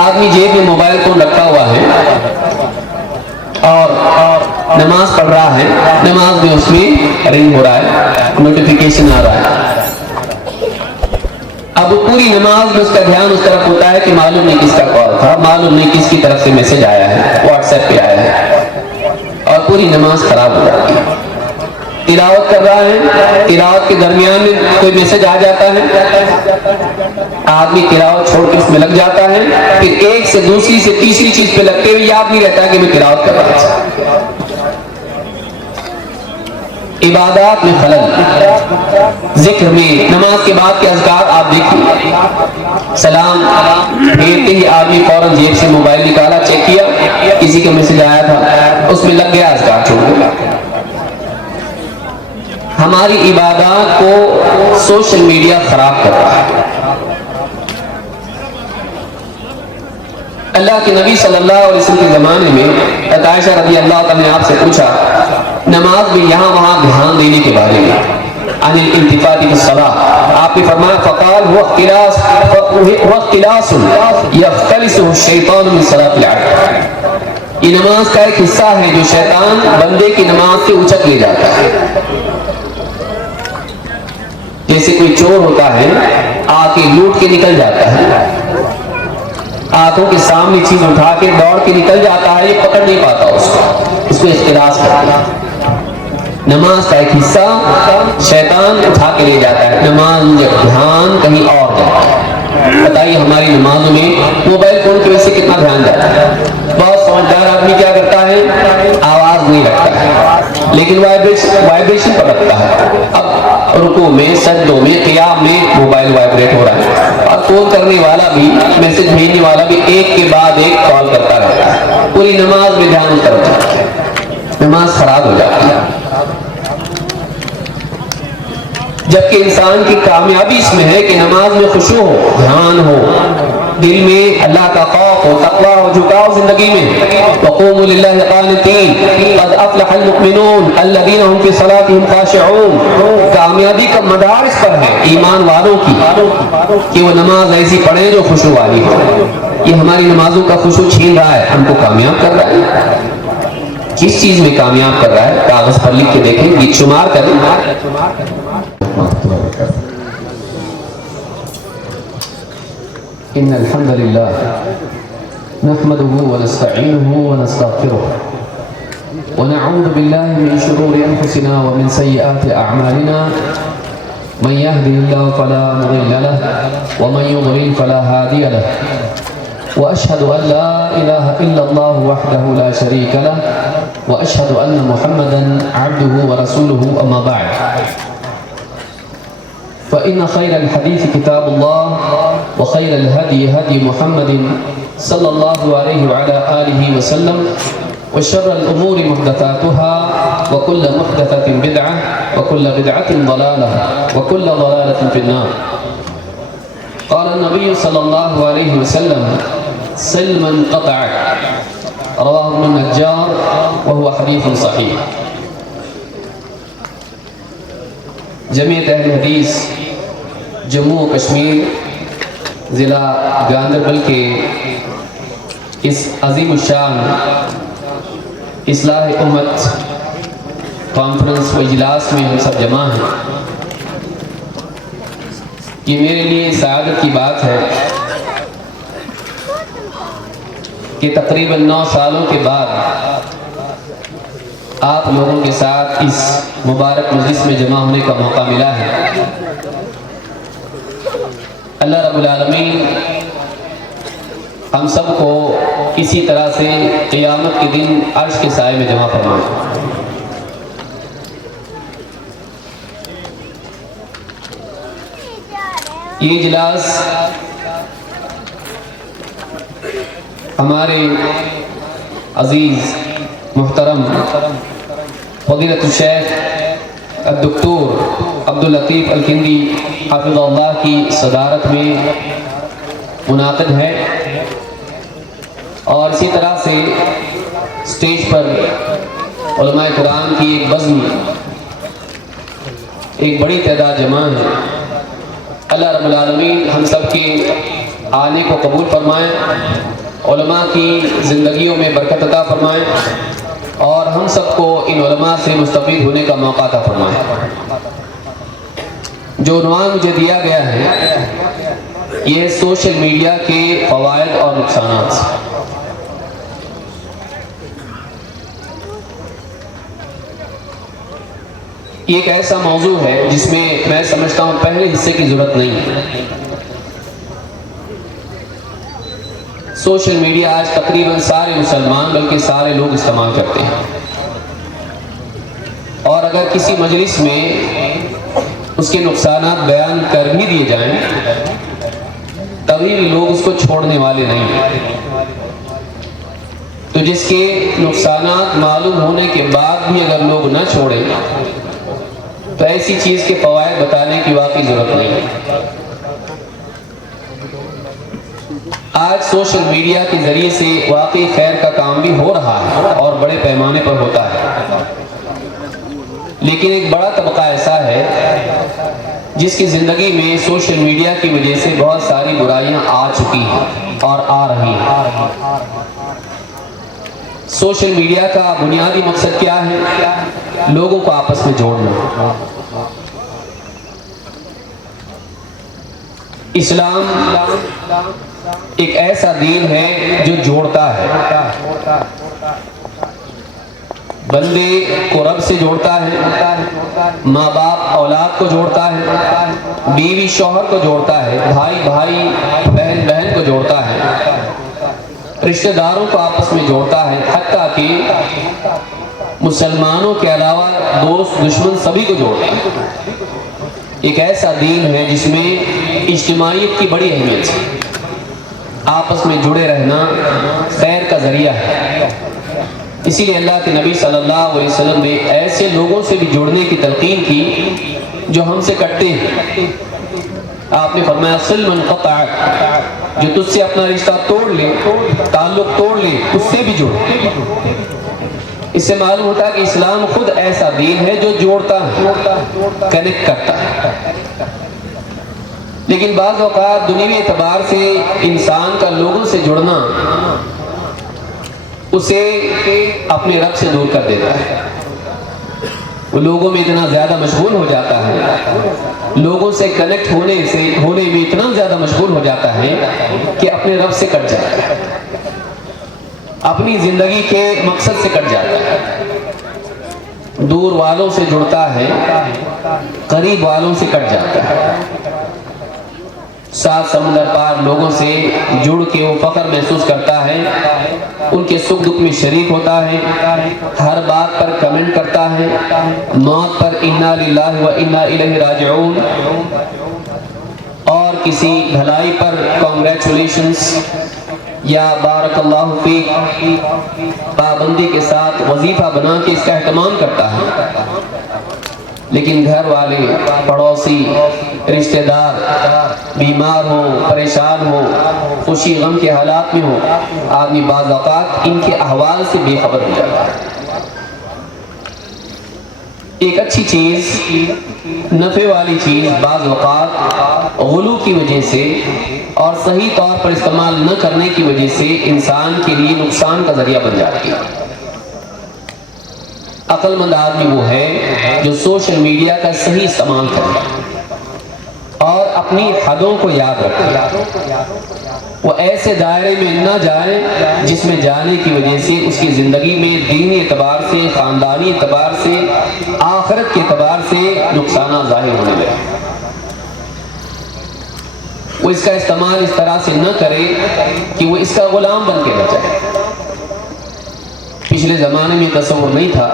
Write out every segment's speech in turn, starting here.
آدمی جیب میں موبائل فون رکھا ہوا ہے اور نماز پڑھ رہا ہے، نماز میں اس میں رنگ ہو رہا ہے، نوٹیفیکیشن آ رہا ہے، اب پوری نماز میں اس کا دھیان اس طرف ہوتا ہے کہ معلوم نہیں کس کا کال تھا، معلوم نہیں کس کی طرف سے میسج آیا ہے، واٹس ایپ پہ آیا ہے، اور پوری نماز خراب ہو جاتی ہے۔ تلاوت کر رہا ہے، تلاوت کے درمیان میں کوئی میسج آ جاتا ہے، آدمی تلاوت چھوڑ کے اس میں لگ جاتا ہے، پھر ایک سے دوسری سے تیسری چیز پہ لگتے ہوئے یاد نہیں رہتا کہ میں تلاوت کر رہا تھا۔ عبادات میں خلل، ذکر میں، نماز کے بعد کے اذکار آپ دیکھیں، سلام پھیرتے ہی آدمی فوراً جیب سے موبائل نکالا، چیک کیا، کسی کا میسج آیا تھا، اس میں لگ گیا، اذکار چھوڑ دیا۔ ہماری عبادات کو سوشل میڈیا خراب کر رہا ہے۔ اللہ کے نبی صلی اللہ علیہ وسلم کے زمانے میں عائشہ رضی اللہ تعالیٰ نے آپ سے پوچھا نماز میں یہاں وہاں دھیان دینے کے بارے میں، عن الالتفات بالصلاة، آپ نے فرمایا فقال هو اختلاس يختلسه الشیطان من صلاة العبد، یہ نماز کا ایک حصہ ہے جو شیطان بندے کی نماز سے اچک لے جاتا ہے۔ جیسے کوئی چور ہوتا ہے، آ کے لوٹ کے نکل جاتا ہے، آنکھوں کے سامنے چیز اٹھا کے دوڑ کے نکل جاتا ہے، یہ پکڑ نہیں پاتا اس کو اختلاس کرتا ہے۔ نماز کا ایک حصہ شیطان اٹھا کے لے جاتا ہے، نماز دھیان کہیں اور جاتا ہے۔ بتائیے ہماری نمازوں میں موبائل فون کی وجہ سے کتنا دھیان جاتا ہے۔ بہت سمجھدار آدمی کیا کرتا ہے، آواز نہیں رکھتا ہے لیکن وائبریشن پر رکھتا ہے۔ اب رکوع میں، سجدوں میں، قیام میں موبائل وائبریٹ ہو رہا ہے، اور فون کرنے والا بھی، میسج بھیجنے والا بھی ایک کے بعد ایک کال کرتا رہتا ہے، پوری نماز میں دھیان اتر جاتا ہے، نماز خراب ہو جاتی ہے۔ جبکہ انسان کی کامیابی اس میں ہے کہ نماز میں خشوع ہو، دھیان ہو، دل میں اللہ کا خوف ہو، تقویٰ ہو، جھکاؤ زندگی میں۔ وقوموا للہ قانتین قد افلح المؤمنون الذین هم فی صلاتهم خاشعون، کامیابی کا مدار اس پر ہے ایمان والوں کی کہ وہ نماز ایسی پڑھیں جو خشوع والی ہو۔ یہ ہماری نمازوں کا خشوع چھین رہا ہے، ہم کو کامیاب کر رہا ہے۔ کس چیز میں کامیاب کر رہا ہے؟ کاغذ پر لکھ کے دیکھیں، گیت شمار کریں۔ ان الحمد للہ نحمده ونستعینه ونستغفره ونعوذ باللہ من شرور انفسنا ومن سیئات اعمالنا، من يهده الله فلا مضل له ومن يضلل فلا هادي له، واشهد ان لا اله الا الله وحده لا شريك له، واشهد ان محمدا عبده ورسوله، اما بعد، فإن خير الحديث كتاب الله، وخير الهدي هدي محمد صلى الله عليه وعلى آله وسلم، وشر الأمور محدثاتها، وكل محدثة بدعة، وكل بدعة ضلالة، وكل ضلالة في النار۔ قال النبي صلى الله عليه وسلم صل من قطعك، رواه ابن النجار وهو حديث صحيح۔ جمعیت اہل حدیث جموں و کشمیر ضلع گاندربل کے اس عظیم الشان اصلاح امت کانفرنس و اجلاس میں ہم سب جمع ہیں، یہ میرے لیے سعادت کی بات ہے کہ تقریباً 9 سالوں کے بعد آپ لوگوں کے ساتھ اس مبارک مجلس میں جمع ہونے کا موقع ملا ہے۔ اللہ رب العالمین ہم سب کو اسی طرح سے قیامت کے دن عرش کے سائے میں جمع فرمائے۔ یہ اجلاس ہمارے عزیز محترم فضیلت الشیخ الدکتور عبداللطیف الکندی حافظ اللہ کی صدارت میں منعقد ہے، اور اسی طرح سے اسٹیج پر علماء کرام کی ایک بزم، ایک بڑی تعداد جمع ہے۔ اللہ رب العالمین ہم سب کے آنے کو قبول فرمائیں، علماء کی زندگیوں میں برکت عطا فرمائیں، اور ہم سب کو ان علماء سے مستفید ہونے کا موقع عطا فرمائیں۔ جو عنوان مجھے دیا گیا ہے یہ سوشل میڈیا کے فوائد اور نقصانات۔ یہ ایک ایسا موضوع ہے جس میں میں سمجھتا ہوں پہلے حصے کی ضرورت نہیں ہے۔ سوشل میڈیا آج تقریباً سارے مسلمان بلکہ سارے لوگ استعمال کرتے ہیں، اور اگر کسی مجلس میں اس کے نقصانات بیان کر بھی دیے جائیں تبھی بھی لوگ اس کو چھوڑنے والے نہیں ہیں۔ تو جس کے نقصانات معلوم ہونے کے بعد بھی اگر لوگ نہ چھوڑیں تو ایسی چیز کے فوائد بتانے کی واقعی ضرورت نہیں ہے۔ آج سوشل میڈیا کے ذریعے سے واقعی خیر کا کام بھی ہو رہا ہے اور بڑے پیمانے پر ہوتا ہے، لیکن ایک بڑا طبقہ ایسا ہے جس کی زندگی میں سوشل میڈیا کی وجہ سے بہت ساری برائیاں آ چکی ہیں اور آ رہی ہیں۔ سوشل میڈیا کا بنیادی مقصد کیا ہے؟ لوگوں کو آپس میں جوڑنا۔ اسلام ایک ایسا دین ہے جو جوڑتا ہے، بندے کو رب سے جوڑتا ہے، ماں باپ اولاد کو جوڑتا ہے، بیوی شوہر کو جوڑتا ہے، بھائی بھائی بہن بہن کو جوڑتا ہے، رشتہ داروں کو آپس میں جوڑتا ہے، حتیٰ کہ مسلمانوں کے علاوہ دوست دشمن سبھی کو جوڑتا ہے۔ ایک ایسا دین ہے جس میں اجتماعیت کی بڑی اہمیت ہے، آپس میں جڑے رہنا خیر کا ذریعہ ہے۔ اسی لیے اللہ کے نبی صلی اللہ علیہ وسلم نے ایسے لوگوں سے بھی جڑنے کی تلقین کی جو ہم سے کٹتے ہیں۔ آپ نے فرمایا صل من قطعک، جو تجھ سے اپنا رشتہ توڑ لے، تعلق توڑ لے، اس سے بھی جڑ۔ اس سے معلوم ہوتا ہے کہ اسلام خود ایسا دین ہے جو جوڑتا ہے، کنیکٹ کرتا ہے۔ لیکن بعض اوقات دنیوی اعتبار سے انسان کا لوگوں سے جڑنا اسے اپنے رب سے دور کر دیتا ہے۔ وہ لوگوں میں اتنا زیادہ مشغول ہو جاتا ہے، لوگوں سے کنیکٹ ہونے میں اتنا زیادہ مشغول ہو جاتا ہے کہ اپنے رب سے کٹ جاتا ہے، اپنی زندگی کے مقصد سے کٹ جاتا ہے، دور والوں سے جڑتا ہے، قریب والوں سے کٹ جاتا ہے۔ سات سمندر پار لوگوں سے جڑ کے وہ فخر محسوس کرتا ہے، ان کے سکھ دکھ میں شریک ہوتا ہے، ہر بات پر کمنٹ کرتا ہے، موت پر انا للہ و انا الیہ راجعون، اور کسی بھلائی پر کانگریچولیشنز یا بارک اللہ فیک پابندی کے ساتھ وظیفہ بنا کے اس کا اہتمام کرتا ہے۔ لیکن گھر والے، پڑوسی، رشتہ دار بیمار ہو، پریشان ہو، خوشی غم کے حالات میں ہو، آدمی بعض اوقات ان کے احوال سے بے خبر ہو جاتا ہے۔ ایک اچھی چیز، نفع والی چیز بعض اوقات غلو کی وجہ سے اور صحیح طور پر استعمال نہ کرنے کی وجہ سے انسان کے لیے نقصان کا ذریعہ بن جاتی ہے۔ عقل مند آدمی وہ ہے جو سوشل میڈیا کا صحیح استعمال کرے اور اپنی حدوں کو یاد رکھے، وہ ایسے دائرے میں نہ جائے جس میں جانے کی وجہ سے اس کی زندگی میں دینی اعتبار سے، خاندانی اعتبار سے، آخرت کے اعتبار سے نقصانات ظاہر ہونے لگے۔ وہ اس کا استعمال اس طرح سے نہ کرے کہ وہ اس کا غلام بن کے رہ جائے۔ پچھلے زمانے میں تصور نہیں تھا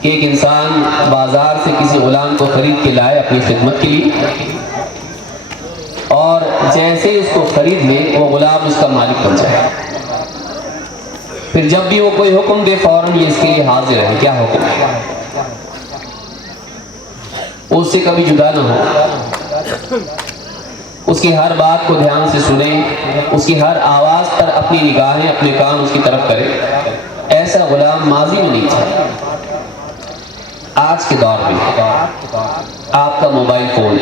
کہ ایک انسان بازار سے کسی غلام کو خرید کے لائے اپنی خدمت کے لیے، اور جیسے اس کو خرید لے وہ غلام اس کا مالک بن جائے، پھر جب بھی وہ کوئی حکم دے فوراً یہ اس کے لیے حاضر ہے، کیا حکم ہے، اس سے کبھی جدا نہ ہو، اس کی ہر بات کو دھیان سے سنے، اس کی ہر آواز پر اپنی نگاہیں، اپنے کام اس کی طرف کرے۔ ایسا غلام ماضی میں نہیں تھا۔ آج کے دور میں آپ کا موبائل فون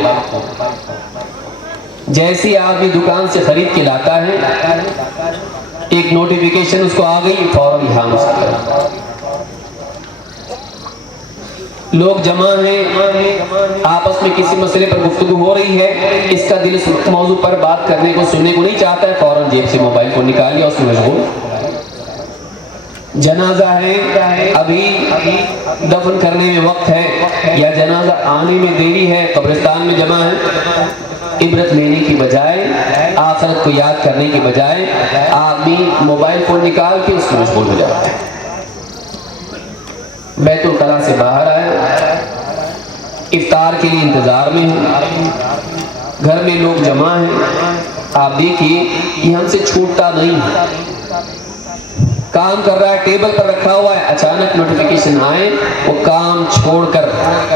جیسے آدمی دکان سے خرید کے لاتا ہے، ایک نوٹیفیکیشن اس کو آ گئی، فوراً یہاں اس کا لوگ جمع ہیں، آپس میں کسی مسئلے پر گفتگو ہو رہی ہے، اس کا دل اس موضوع پر بات کرنے کو سننے کو نہیں چاہتا ہے، فوراً جیب سے موبائل فون نکال لیا، اس میں مشغول۔ جنازہ ہے، ابھی دفن کرنے میں وقت ہے یا جنازہ آنے میں دیری ہے، قبرستان میں جمع ہے، عبرت لینے کی بجائے، آخرت کو یاد کرنے کی بجائے آدمی موبائل فون نکال کے اس میں مشغول ہو جاتا ہے۔ بیت الخلا سے باہر آیا، افطار کے لیے انتظار میں ہیں، گھر میں لوگ جمع ہیں، آپ دیکھیے یہ ہم سے چھوٹتا نہیں ہے، کام کر رہا ہے، ٹیبل پر رکھا ہوا ہے، اچانک نوٹیفیکیشن آئے، وہ کام چھوڑ کر،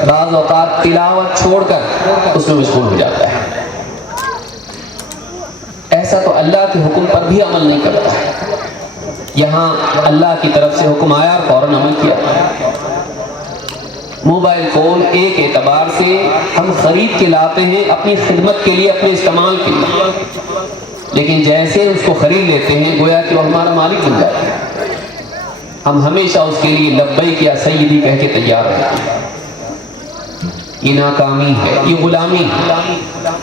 بعض اوقات تلاوت چھوڑ کر اس میں مشغول ہو جاتا ہے۔ ایسا تو اللہ کے حکم پر بھی عمل نہیں کرتا، یہاں اللہ کی طرف سے حکم آیا اور فوراً عمل کیا۔ موبائل فون ایک اعتبار سے ہم خرید کے لاتے ہیں اپنی خدمت کے لیے، اپنے استعمال کے لیے، لیکن جیسے اس کو خرید لیتے ہیں گویا کہ وہ ہمارا مالک بن جاتا ہے، ہم ہمیشہ اس کے لیے لبیک یا سیدی کہہ کے تیار رہتے ہیں۔ یہ ناکامی ہے، یہ غلامی ہے،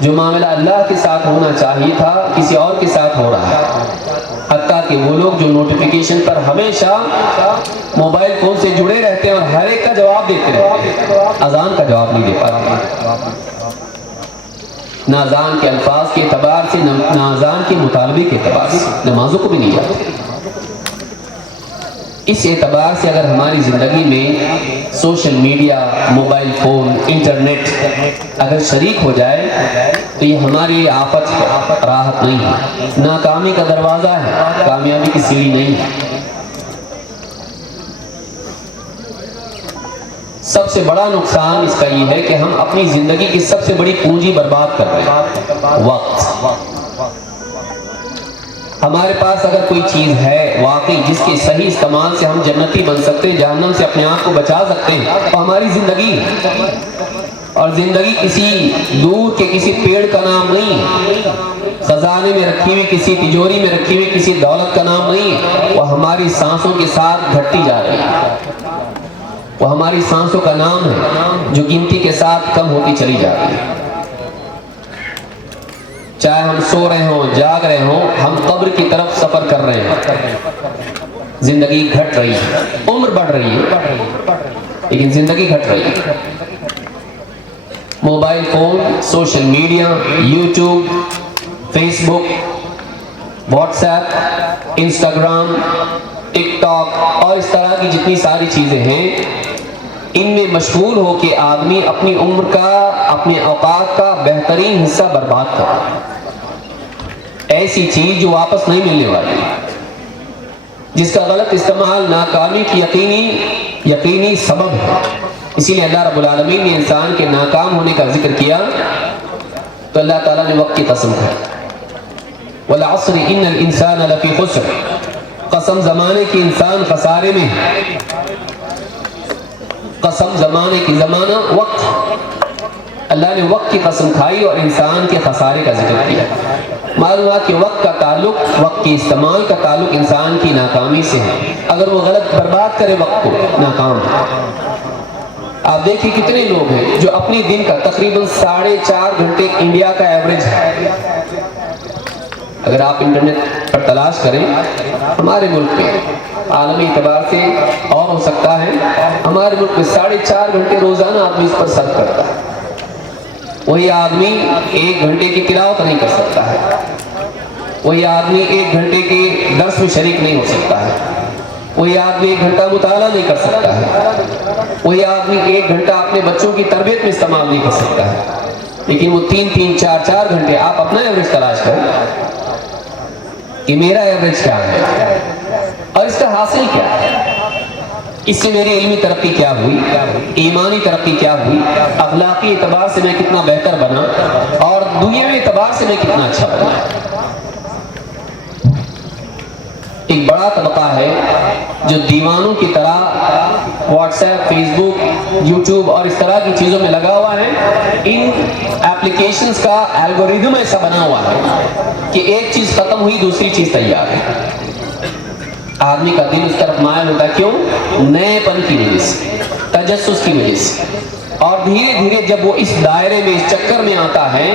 جو معاملہ اللہ کے ساتھ ہونا چاہیے تھا کسی اور کے ساتھ ہو رہا ہے۔ حتیٰ کہ وہ لوگ جو نوٹیفیکیشن پر ہمیشہ موبائل فون سے جڑے رہتے ہیں اور ہر ایک کا جواب دیتے رہتے ہیں، اذان کا جواب نہیں دے پاتے، نہ اذان کے الفاظ کے اعتبار سے، نہ اذان کے مطالبے کے اعتبار سے، نمازوں کو بھی نہیں جاتے۔ اس اعتبار سے اگر ہماری زندگی میں social media, mobile phone, internet اگر شریک ہو جائے تو یہ ہماری لیے آفت ہے، راحت نہیں ہے، ناکامی کا دروازہ ہے، کامیابی کی سیڑھی نہیں ہے۔ سب سے بڑا نقصان اس کا یہ ہے کہ ہم اپنی زندگی کی سب سے بڑی پونجی برباد کر رہے ہیں، وقت۔ ہمارے پاس اگر کوئی چیز ہے واقعی جس کے صحیح استعمال سے ہم جنتی بن سکتے ہیں، جہنم سے اپنے آپ کو بچا سکتے ہیں، تو ہماری زندگی ہے۔ اور زندگی کسی دور کے کسی پیڑ کا نام نہیں ہے، خزانے میں رکھی ہوئی کسی تجوری میں رکھی ہوئی کسی دولت کا نام نہیں ہے، وہ ہماری سانسوں کے ساتھ گھٹتی جا رہی ہے، وہ ہماری سانسوں کا نام ہے جو گنتی کے ساتھ کم ہوتی چلی جا رہی ہے۔ چاہے ہم سو رہے ہوں، جاگ رہے ہوں، ہم قبر کی طرف سفر کر رہے ہیں، زندگی گھٹ رہی ہے، عمر بڑھ رہی ہے لیکن زندگی گھٹ رہی ہے۔ Mobile phone, social media, YouTube, Facebook, WhatsApp, Instagram, TikTok اور اس طرح کی جتنی ساری چیزیں ہیں، ان میں مشغول ہو کے آدمی اپنی عمر کا، اپنے اوقات کا بہترین حصہ برباد کرتا ہے۔ ایسی چیز جو واپس نہیں ملنے والی، جس کا غلط استعمال ناکامی کی یقینی سبب ہے۔ اسی لیے اللہ رب العالمین نے انسان کے ناکام ہونے کا ذکر کیا تو اللہ تعالیٰ نے وقت کی قسم کھائی، وَالْعَصْرِ إِنَّ الْإِنسَانَ لَفِي خُسْرٍ، قسم زمانے کی انسان خسارے میں ہے، قسم زمانے کی، زمانہ وقت، اللہ نے وقت کی قسم کھائی اور انسان کے خسارے کا ذکر کیا۔ معلوم ہوا کہ وقت کا تعلق، وقت کے استعمال کا تعلق انسان کی ناکامی سے ہے، اگر وہ غلط برباد کرے وقت کو، ناکام ہے۔ آپ دیکھیں کتنے لوگ ہیں جو اپنی دن کا تقریباً 4.5 گھنٹے، انڈیا کا ایوریج ہے، اگر آپ انٹرنیٹ پر تلاش کریں ہمارے ملک میں، عالمی اعتبار سے اور ہو سکتا ہے، ہمارے ملک میں 4.5 گھنٹے روزانہ آدمی اس پر صرف کرتا ہے۔ وہی آدمی 1 گھنٹے کی تلاوت نہیں کر سکتا ہے، وہی آدمی 1 گھنٹے کے درس میں شریک نہیں ہو سکتا ہے، وہی آدمی 1 گھنٹہ مطالعہ نہیں کر سکتا ہے، وہی آدمی 1 گھنٹہ اپنے بچوں کی تربیت میں استعمال نہیں کر سکتا ہے، لیکن وہ 3-3، 4-4 گھنٹے، آپ اپنا ایوریج تلاش کریں کہ میرا ایوریج کیا ہے اور اس کا حاصل کیا ہے، اس سے میری علمی ترقی کیا ہوئی، ایمانی ترقی کیا ہوئی، اخلاقی اعتبار سے میں کتنا بہتر بنا اور دنیاوی اعتبار سے میں کتنا اچھا بنا۔ ایک بڑا طبقہ ہے جو دیوانوں کی طرح واٹس ایپ، فیس بک، یوٹیوب اور اس طرح کی چیزوں میں لگا ہوا ہے. ان ایپلیکیشنز کا الگوریدم ایسا بنا ہوا ہے کہ ایک چیز ختم ہوئی دوسری چیز تیار ہے. آدمی کا دل اس طرف مائل ہوتا ہے. کیوں؟ نئے پن کی وجہ سے، تجسس کی وجہ سے. اور دھیرے دھیرے جب وہ اس دائرے میں، اس چکر میں آتا ہے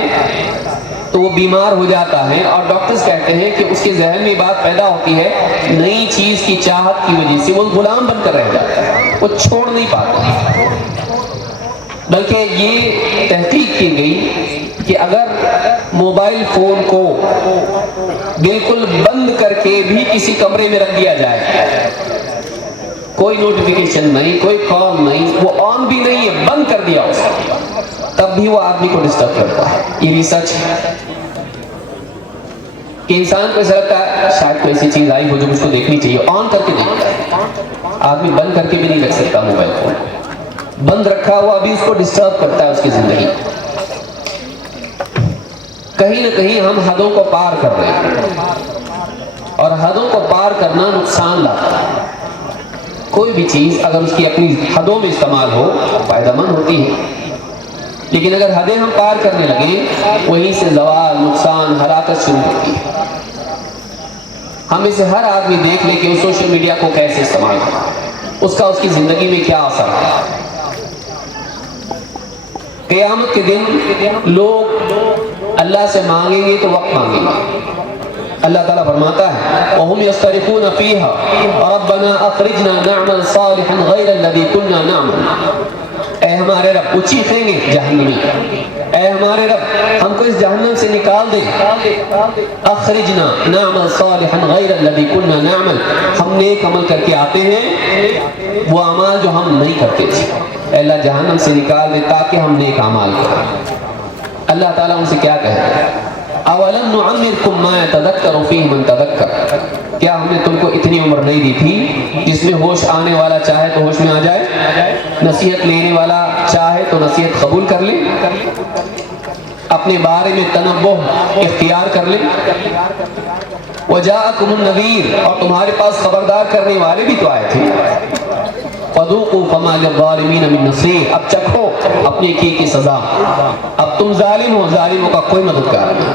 تو وہ بیمار ہو جاتا ہے. اور ڈاکٹرز کہتے ہیں کہ اس کے ذہن میں بات پیدا ہوتی ہے، نئی چیز کی چاہت کی وجہ سے وہ غلام بن کر رہ جاتا ہے، وہ چھوڑ نہیں پاتا. بلکہ یہ تحقیق کی گئی کہ اگر موبائل فون کو بالکل بند کر کے بھی کسی کمرے میں رکھ دیا جائے، کوئی نوٹیفیکیشن نہیں، کوئی کال نہیں، وہ آن بھی نہیں ہے، بند کر دیا اس کو، تب بھی وہ آدمی کو ڈسٹرب کرتا ہے. یہ ریسرچ ہے کہ انسان کو ایسا لگتا ہے شاید کوئی ایسی چیز آئی ہو جو مجھ کو دیکھنی چاہیے، آن کر کے دیکھتا ہے. آدمی بند کر کے بھی نہیں رکھ سکتا موبائل فون. بند رکھا ہوا بھی اس کو ڈسٹرب کرتا ہے اس کی زندگی. کہیں نہ کہیں ہم حدوں کو پار کر رہے ہیں، اور حدوں کو پار کرنا نقصان لاتا ہے. کوئی بھی چیز اگر اس کی اپنی حدوں میں استعمال ہو فائدہ مند ہوتی ہے، لیکن اگر حدیں ہم پار کرنے لگیں وہیں سے زوال، نقصان، ہلاکت شروع ہوتی ہے. ہم اسے ہر آدمی دیکھ لے کہ وہ سوشل میڈیا کو کیسے استعمال کرتا، اس کا اس کی زندگی میں کیا اثر ہے. قیامت کے دن لوگ اللہ سے مانگیں گے تو وقت مانگیں گے. اللہ تعالیٰ فرماتا ہے وَهُمْ يَسْتَرِخُونَ فِيهَا رَبَّنَا أَخْرِجْنَا نَعْمَلْ صَالِحًا غَيْرَ الَّذِي كُنَّا نَعْمَلُ. اے ہمارے رب، وہ چیخیں گے جہنمی، اے ہمارے رب ہم کو اس جہنم سے نکال دے. اخرجنا نعمل صالحا غیر الذی كنا نعمل، ہم نیک عمل کر کے آتے ہیں وہ اعمال جو ہم نہیں کرتے تھے. اے اللہ جہنم سے نکال دے تاکہ ہم نیک اعمال کریں. اللہ تعالیٰ ان سے کیا کہے؟ اولم نعمرکم ما یتذکر فیہ من تذکر، کیا ہم نے تم کو اتنی عمر نہیں دی تھی جس میں ہوش آنے والا چاہے تو ہوش میں آ جائے، نصیحت لینے والا چاہے تو نصیحت قبول کر لے، اپنے بارے میں تنبہ اختیار کر لے. وجاءکم النذیر، اور تمہارے پاس خبردار کرنے والے بھی تو آئے تھے. فذوقوا فما للظالمین من نصیر، اب چکھو اپنے کی سزا. اب تم ظالم ہو، ظالموں کا کوئی مددگار نہیں.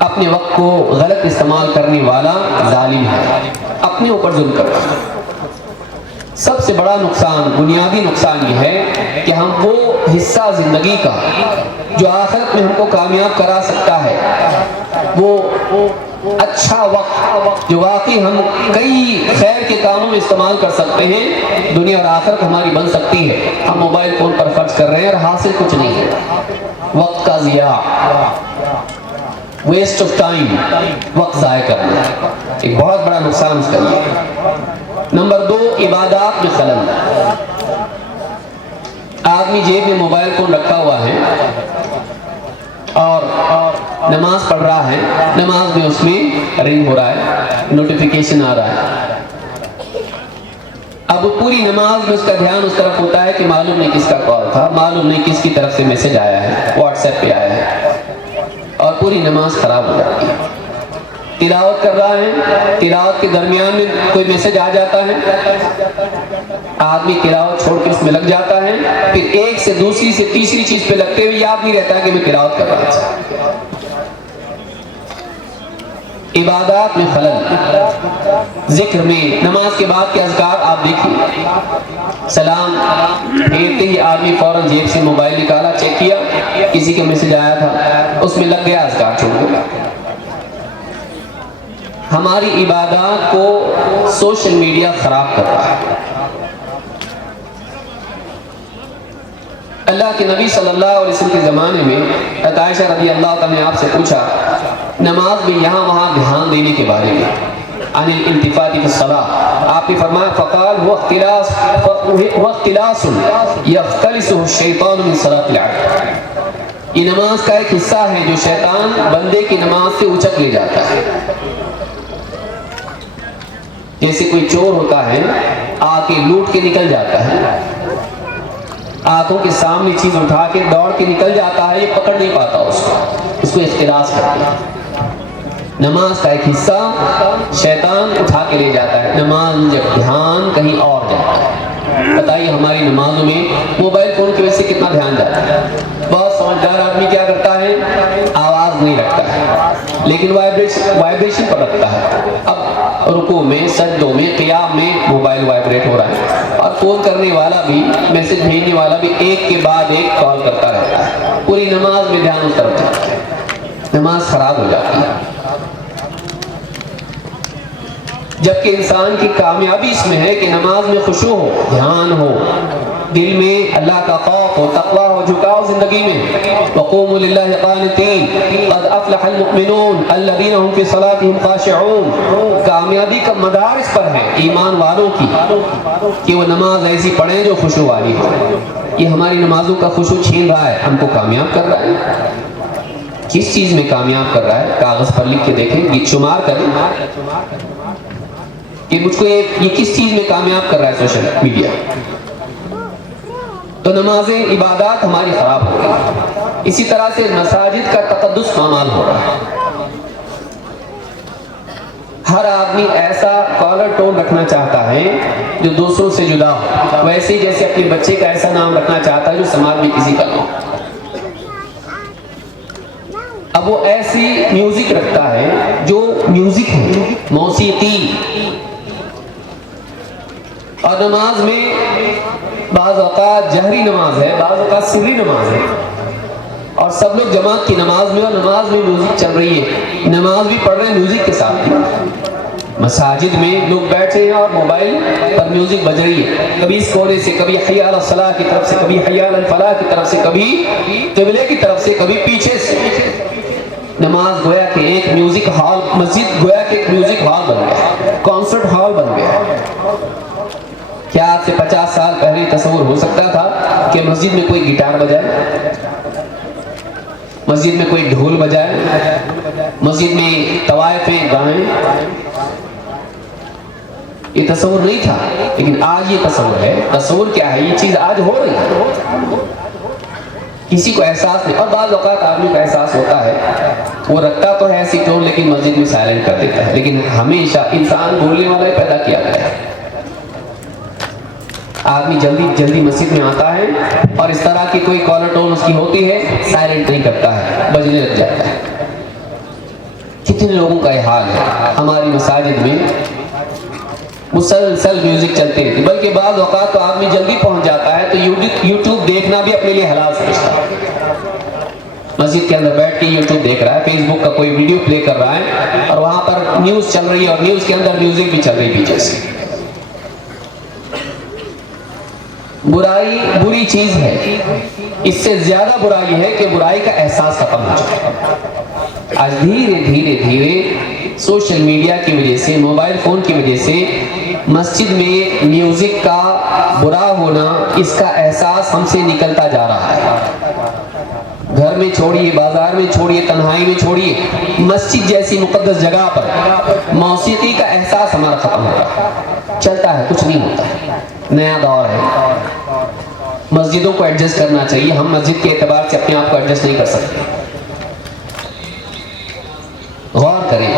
اپنے وقت کو غلط استعمال کرنے والا ظالم ہے، اپنے اوپر ظلم کرتا ہے. سب سے بڑا نقصان، بنیادی نقصان یہ ہے کہ ہم وہ حصہ زندگی کا جو آخرت میں ہم کو کامیاب کرا سکتا ہے، وہ اچھا وقت جو واقعی ہم کئی خیر کے کاموں میں استعمال کر سکتے ہیں، دنیا اور آخرت ہماری بن سکتی ہے، ہم موبائل فون پر خرچ کر رہے ہیں اور حاصل کچھ نہیں ہے. وقت کا ضیاع، ویسٹ آف ٹائم، وقت ضائع کرنا ایک بہت بڑا نقصان اس کا یہ. نمبر 2، عبادات میں خلل. آدمی جیب میں موبائل فون رکھا ہوا ہے اور نماز پڑھ رہا ہے، نماز میں اس میں رنگ ہو رہا ہے، نوٹیفیکیشن آ رہا ہے. اب پوری نماز میں اس کا دھیان اس طرف ہوتا ہے کہ معلوم نہیں کس کا کال تھا، معلوم نہیں کس کی طرف سے میسج آیا ہے، واٹس ایپ پہ آیا ہے، اور پوری نماز خراب ہو جاتی ہے. تلاوت کر رہا ہے، تلاوت کے درمیان میں کوئی میسج آ جاتا ہے، آدمی تلاوت چھوڑ کے اس میں لگ جاتا ہے، پھر ایک سے دوسری سے تیسری چیز پہ لگتے ہوئے یاد نہیں رہتا کہ میں تلاوت کر رہا تھا. عبادات میں خلل. ذکر میں، نماز کے بعد کے اذکار آپ دیکھیں، سلام پھیرتے ہی آدمی فوراً جیب سے موبائل نکالا، چیک کیا کسی کا میسج آیا تھا، اس میں لگ گیا، اذکار چھوڑ گیا. ہماری عبادات کو سوشل میڈیا خراب کر رہا ہے. اللہ کے نبی صلی اللہ علیہ وسلم کے زمانے میں عائشہ رضی اللہ تعالیٰ نے آپ سے پوچھا نماز میں یہاں وہاں دھیان دینے کے بارے میں، عن الالتفات فی الصلاۃ. آپ نے فرمایا فقال هو اختلاس یختلسه الشیطان من صلاۃ العبد. یہ نماز کا ایک حصہ ہے جو شیطان بندے کی نماز سے اچک لے جاتا ہے. جیسے کوئی چور ہوتا ہے، آ کے لوٹ کے نکل جاتا ہے، آنکھوں کے سامنے چیز اٹھا کے دوڑ کے نکل جاتا ہے، یہ پکڑ نہیں پاتا اس کو اختلاس کرتے ہیں. نماز کا ایک حصہ شیطان اٹھا کے لے جاتا ہے، نماز جب دھیان کہیں اور جاتا ہے۔ بتائیے ہماری نمازوں میں موبائل فون کی وجہ سے کتنا دھیان جاتا ہے۔ بہت سمجھدار آدمی کیا کرتا ہے، آواز نہیں رکھتا ہے لیکن وائبریشن پر رکھتا ہے۔ اب رکوع میں، سجدوں میں، قیام میں موبائل وائبریٹ ہو رہا ہے، اور فون کرنے والا بھی، میسج بھیجنے والا بھی ایک کے بعد ایک کال کرتا رہتا ہے، پوری نماز میں دھیان اس طرف جاتا ہے، نماز خراب ہو جاتی ہے۔ جبکہ انسان کی کامیابی اس میں ہے کہ نماز میں خشوع ہو، دھیان ہو، دل میں اللہ کا خوف ہو، تقویٰ ہو، جھکاؤ زندگی میں۔ وَقُومُوا لِلَّهِ قَانِتِينَ قَدْ أَفْلَحَ الْمُؤْمِنُونَ الَّذِينَ هُمْ فِي صَلَاتِهِمْ خَاشِعُونَ۔ کامیابی کا مدار اس پر ہے، ایمان والوں کی، کہ وہ نماز ایسی پڑھیں جو خشوع والی ہو۔ یہ ہماری نمازوں کا خشوع چھین رہا ہے، ہم کو کامیاب کر رہا ہے۔ کس چیز میں کامیاب کر رہا ہے؟ کاغذ پر لکھ کے دیکھیں، گیت شمار کریں کہ مجھ کو یہ کس چیز میں کامیاب کر رہا ہے سوشل میڈیا۔ تو نمازیں، عبادات ہماری خراب ہو گئی۔ اسی طرح سے مساجد کا تقدس پامال ہو رہا ہے۔ ہر آدمی ایسا کالر ٹون رکھنا چاہتا ہے جو دوسروں سے جدا ہو، ویسے ہی جیسے اپنے بچے کا ایسا نام رکھنا چاہتا ہے جو سماج میں کسی کا نہ ہو۔ اب وہ ایسی میوزک رکھتا ہے جو میوزک ہے، موسیقی۔ اور نماز میں بعض اوقات جہری نماز ہے، بعض اوقات سری نماز ہے، اور سب لوگ جماعت کی نماز میں، اور نماز میں میوزک چل رہی ہے، نماز بھی پڑھ رہے ہیں میوزک کے ساتھ۔ مساجد میں لوگ بیٹھے ہیں اور موبائل پر میوزک بج رہی ہے، کبھی اس کونے سے، کبھی حی علی الصلاۃ کی طرف سے، کبھی حی علی الفلاح کی طرف سے، کبھی قبلے کی طرف سے، کبھی پیچھے سے۔ نماز گویا کہ ایک میوزک ہال، مسجد گویا کہ ایک میوزک ہال بن گیا، کانسرٹ ہال بن گیا۔ کیا آپ سے 50 سال پہلے تصور ہو سکتا تھا کہ مسجد میں کوئی گٹار بجائے، مسجد میں کوئی ڈھول بجائے، مسجد میں طوائفیں گائیں؟ یہ تصور نہیں تھا، لیکن آج یہ تصور ہے۔ تصور کیا ہے؟ یہ چیز آج ہو رہی ہے، کسی کو احساس نہیں۔ اور بعض اوقات آدمی کو احساس ہوتا ہے، وہ رکھتا تو ہے ایسی ٹون لیکن مسجد میں سائلنٹ کر دیتا ہے۔ لیکن ہمیشہ انسان بولنے والا ہی پیدا کیا گیا ہے۔ آدمی جلدی جلدی مسجد میں آتا ہے اور اس طرح کی کوئی کالر ٹون اس کی ہوتی ہے، سائلنٹ نہیں کرتا ہے، بجنے لگ جاتا ہے۔ کتنے لوگوں کا یہ حال ہے۔ ہماری مساجد میں مسلسل میوزک چلتے رہتے، بلکہ بعض اوقات تو آدمی جلدی پہنچ جاتا ہے تو یوٹیوب دیکھنا بھی اپنے لیے حلال سمجھتا ہے۔ مسجد کے اندر بیٹھ کے یوٹیوب دیکھ رہا ہے، فیس بک کا کوئی ویڈیو پلے کر رہا ہے، اور وہاں پر نیوز چل رہی ہے، اور نیوز کے اندر میوزک بھی چل رہی پیچھے سے۔ برائی بری چیز ہے، اس سے زیادہ برائی ہے کہ برائی کا احساس ختم ہو چکا۔ آج دھیرے دھیرے دھیرے سوشل میڈیا کی وجہ سے، موبائل فون کی وجہ سے مسجد میں میوزک کا برا ہونا، اس کا احساس ہم سے نکلتا جا رہا ہے۔ گھر میں چھوڑیے، بازار میں چھوڑیے، تنہائی میں چھوڑیے، مسجد جیسی مقدس جگہ پر موسیقی کا احساس ہمارا ختم ہو رہا ہے۔ چلتا ہے، کچھ نہیں ہوتا، نیا دور ہے۔ مسجدوں کو ایڈجسٹ کرنا چاہیے، ہم مسجد کے اعتبار سے اپنے آپ کو ایڈجسٹ نہیں کر سکتے۔ غور کریں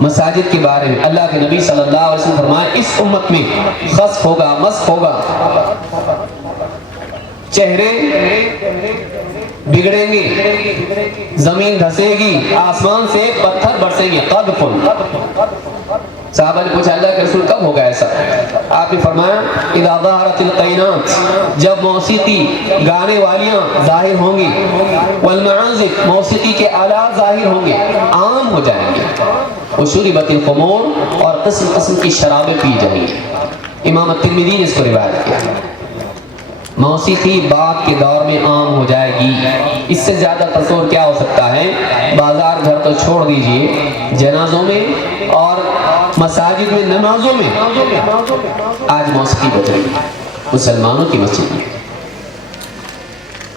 مساجد کے بارے میں۔ اللہ کے نبی صلی اللہ علیہ وسلم فرمائے، اس امت میں خسف ہوگا، مسخ ہوگا، چہرے بگڑیں گے، زمین دھسے گی، آسمان سے پتھر برسیں گے۔ قذف۔ صحابہ نے پوچھا، اللہ کے رسول کب ہوگا ایسا؟ آپ نے فرمایا، اذا ظہرت القینات، جب موسیقی گانے والیاں ظاہر ہوں گی، والمعازف، موسیقی کے آلات ظاہر ہوں گے، عام ہو جائیں گے، وشربت الخمور، اور قسم قسم کی شرابیں پی جائیں گی۔ امام الترمذی نے اس کو روایت کیا۔ موسیقی بعد کے دور میں عام ہو جائے گی۔ اس سے زیادہ تصور کیا ہو سکتا ہے؟ بازار گھر تو چھوڑ دیجئے، جنازوں میں اور مساجد میں، نمازوں میں آج موسیقی بج رہی ہے، مسلمانوں کی مسجد میں،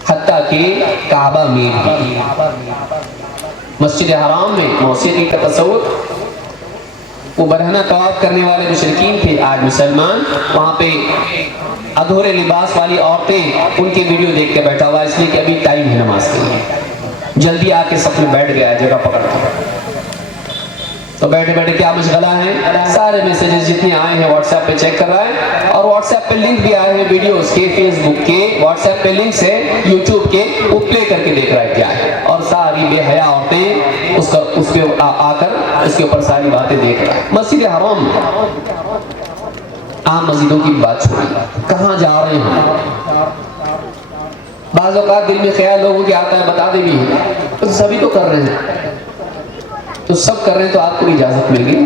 حتیٰ کہ کعبہ میں بھی، مسجد حرام میں موسیقی کا تصور۔ وہ برہنہ طواف کرنے والے مشرکین تھے، آج مسلمان وہاں پہ ادھورے لباس والی عورتیں ان کی ویڈیو دیکھ کے بیٹھا ہوا، اس لیے کہ ابھی ٹائم ہے نماز کے لیے، جلدی آ کے سب میں بیٹھ گیا، جگہ پکڑ کے۔ تو بیٹھے بیٹھے کیا مشغلہ ہیں، سارے میسیجز جتنے آئے ہیں واٹس ایپ پہ چیک کر رہا ہے، اور واٹس ایپ پہ لنک بھی آئے ہیں ویڈیوز کے، فیس بک کے، واٹس ایپ پہ لنکس ہے یوٹیوب کے، وہ پلے کر کے دیکھ رہا ہے کیا ہے، اور ساری بے حیا عورتیں اس پہ آ کر اس کے اوپر ساری باتیں دیکھ رہا ہے۔ مسجد حرام، عام مسجدوں کی بات چھوڑی، کہاں جا رہے ہیں؟ بعض اوقات دل میں خیال لوگوں کے آتا ہے بتا دے بھی ہیں تو سبھی تو کر رہے ہیں، تو سب کر رہے ہیں تو آپ کو بھی اجازت مل گئی،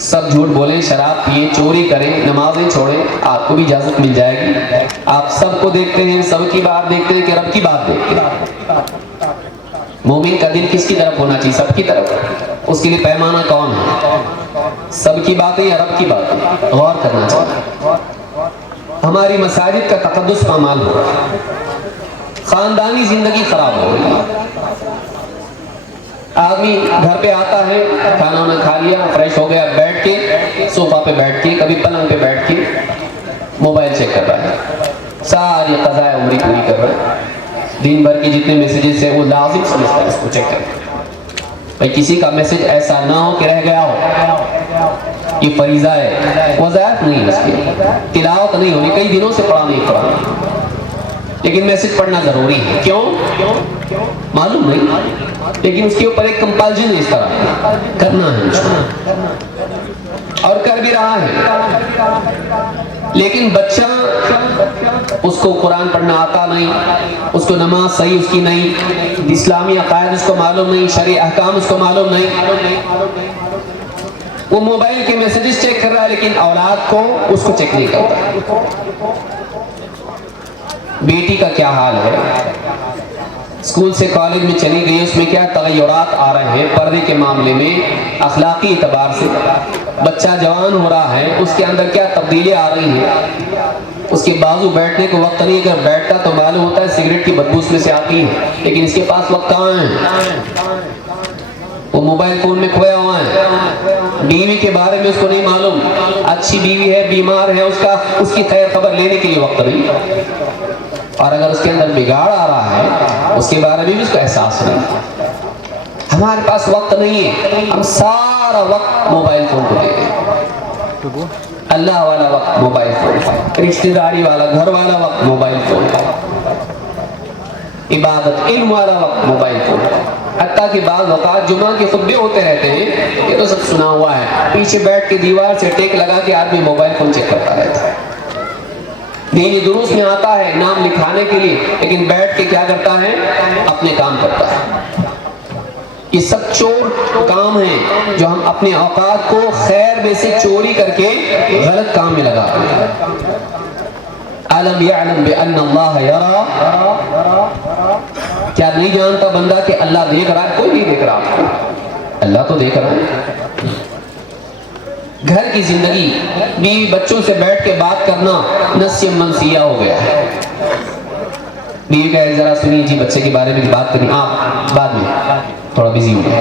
سب جھوٹ بولیں، شراب پیئیں، چوری کریں، نمازیں چھوڑیں، آپ کو بھی اجازت مل جائے گی۔ آپ سب کو دیکھتے ہیں، سب کی بات دیکھتے ہیں کہ رب کی بات دیکھتے ہیں۔ مومن کا دل کس کی طرف ہونا چاہیے؟ سب کی طرف۔ اس کے لیے پیمانہ کون ہے؟ سب کی باتیں یا رب کی باتیں؟ غور کرنا چاہیے۔ ہماری مساجد کا تقدس پامال ہو رہا ہے، خاندانی زندگی خراب ہو رہی ہے۔ آدمی گھر پہ آتا ہے، کھانا وانا کھا لیا، فریش ہو گیا، بیٹھ کے صوفہ پہ بیٹھ کے، کبھی پلنگ پہ بیٹھ کے موبائل چیک کر رہا ہے، ساری قضاء عمری پوری کر رہا ہے، دن بھر کے جتنے میسیجز ہیں وہ لازم سمجھتا ہے اس کو چیک کرنا۔ بھائی کسی کا میسج ایسا نہ ہو کہ رہ گیا ہو، یہ فریضہ ہے، وظائف نہیں ہے اس کی، تلاوت نہیں ہونی، کئی دنوں سے پڑھا نہیں پڑھا، لیکن میسج پڑھنا ضروری ہے۔ کیوں؟ معلوم نہیں، لیکن اس کے اوپر ایک کمپلجن ہے، اس طرح کرنا ہے اس کو، اور کر بھی رہا ہے۔ لیکن بچہ، اس کو قرآن پڑھنا آتا نہیں، اس کو نماز صحیح اس کی نہیں، اسلامی عقائد اس کو معلوم نہیں، شرعی احکام اس کو معلوم نہیں، وہ موبائل کے میسیجز چیک کر رہا ہے لیکن اولاد کو اس کو چیک نہیں کرتا۔ بیٹی کا کیا حال ہے؟ اسکول سے کالج میں چلی گئی، اس میں کیا تغیرات آ رہے ہیں پردے کے معاملے میں، اخلاقی اعتبار سے بچہ جوان ہو رہا ہے، اس کے اندر کیا تبدیلیاں آ رہی ہیں۔ اس کے بازو بیٹھنے کو وقت نہیں، اگر بیٹھتا تو معلوم ہوتا ہے سگریٹ کی بدبو اس میں سے آتی ہے، لیکن اس کے پاس وقت کہاں ہے؟ وہ موبائل فون میں کھویا ہوا ہے۔ بیوی کے بارے میں اس کو نہیں معلوم، اچھی بیوی ہے، بیمار ہے، اس کی خیر خبر لینے کے لیے وقت نہیں، اور اگر اس کے اندر بگاڑ آ رہا ہے اس کے بارے میں بھی اس کو احساس نہیں۔ ہمارے پاس وقت نہیں ہے، ہم سارا وقت موبائل فون کو دے دیں، اللہ والا وقت موبائل فون، رشتہ داری والا، گھر والا وقت موبائل فون، عبادت علم والا وقت موبائل فون، حتیٰ کہ بعض اوقات جمعہ کے خطبے ہوتے رہتے ہیں، یہ تو سب سنا ہوا ہے، پیچھے بیٹھ کے دیوار سے ٹیک لگا کے آدمی موبائل فون چیک کرتا رہتا ہے۔ دینی دروس میں آتا ہے نام لکھانے کے لیے، لیکن بیٹھ کے کیا کرتا ہے؟ اپنے کام کرتا ہے۔ یہ سب چور کام ہیں جو ہم اپنے اوقات کو خیر میں سے چوری کر کے غلط کام میں لگاتے ہیں۔ أَلَمْ يَعْلَمْ بِأَنَّ اللَّهَ يَرَى، کیا نہیں جانتا بندہ کہ اللہ دیکھ رہا ہے؟ کوئی نہیں دیکھ رہا، اللہ تو دیکھ رہا ہے۔ گھر کی زندگی، بیوی بچوں سے بیٹھ کے بات کرنا نسیہ منسیہ ہو گیا ہے۔ بیوی کہے ذرا سنیے جی بچے کے بارے میں بات کریں، آپ بعد میں، تھوڑا بیزی ہو گیا،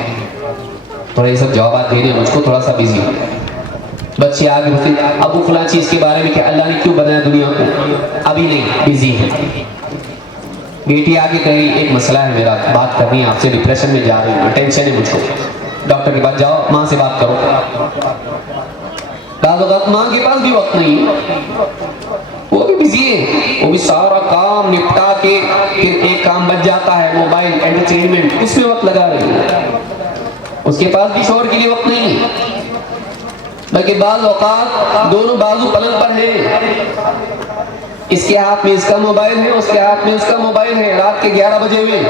تھوڑا یہ سب جوابات دے رہے ہیں مجھ کو، تھوڑا سا بیزی ہو گیا۔ بچے آگے پھر ابو فلاں چیز کے بارے میں کہ اللہ نے کیوں بنایا دنیا کو، ابھی نہیں، بیزی ہے۔ بیٹی آگے کہیں ایک مسئلہ ہے میرا، بات کرنی ہے آپ سے، ڈپریشن میں جا رہی ہوں، ٹینشن ہے مجھ کو، ڈاکٹر کے پاس جاؤ، ماں سے بات کرو۔ بعض اوقات ماں کے پاس بھی وقت نہیں، وہ بھی بزی ہے، وہ بھی سارا کام نپٹا کے پھر ایک کام بچ جاتا ہے موبائل انٹرٹینمنٹ، اس میں وقت لگا رہی ہے، اس کے پاس بھی شوہر کے لیے وقت نہیں ہے، بلکہ بعض اوقات دونوں بازو پلنگ پر ہیں، اس کے ہاتھ میں اس کا موبائل ہے، اس کے ہاتھ میں اس کا موبائل ہے، رات کے 11 بجے ہوئے،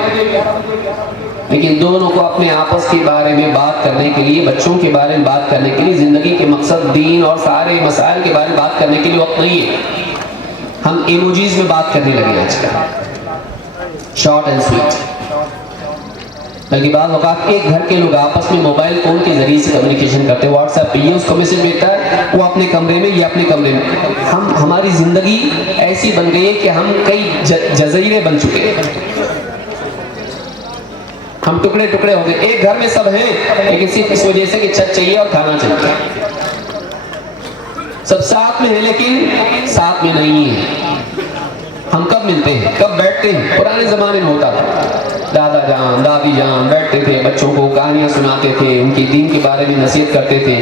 لیکن دونوں کو اپنے آپس کے بارے میں بات کرنے کے لیے، بچوں کے بارے میں بات کرنے کے لیے، زندگی کے مقصد، دین اور سارے مسائل کے بارے میں بات کرنے کے لیے وقت نہیں ہے۔ ہم ایموجیز میں بات کرنے لگے آج کل، شارٹ اینڈ سویٹ، بلکہ بعض اوقات ایک گھر کے لوگ آپس میں موبائل فون کے ذریعے سے کمیونیکیشن کرتے ہیں، واٹس ایپ پہ یہ اس کو میسج بھیجتا ہے، وہ اپنے کمرے میں، یہ اپنے کمرے میں۔ ہماری زندگی ایسی بن گئی ہے کہ ہم کئی جزیرے بن چکے ہیں، ہم ٹکڑے ٹکڑے ہو گئے، ایک گھر میں سب ہیں لیکن صرف اس وجہ سے کہ چھت چاہیے اور کھانا چاہیے، سب ساتھ میں ہیں لیکن ساتھ میں نہیں ہیں۔ ہم کب ملتے ہیں، کب بیٹھتے ہیں؟ پرانے زمانے میں ہوتا تھا، دادا جان دادی جان بیٹھتے تھے، بچوں کو کہانی کہانیاں سناتے تھے، ان کے دین کے بارے میں نصیحت کرتے تھے.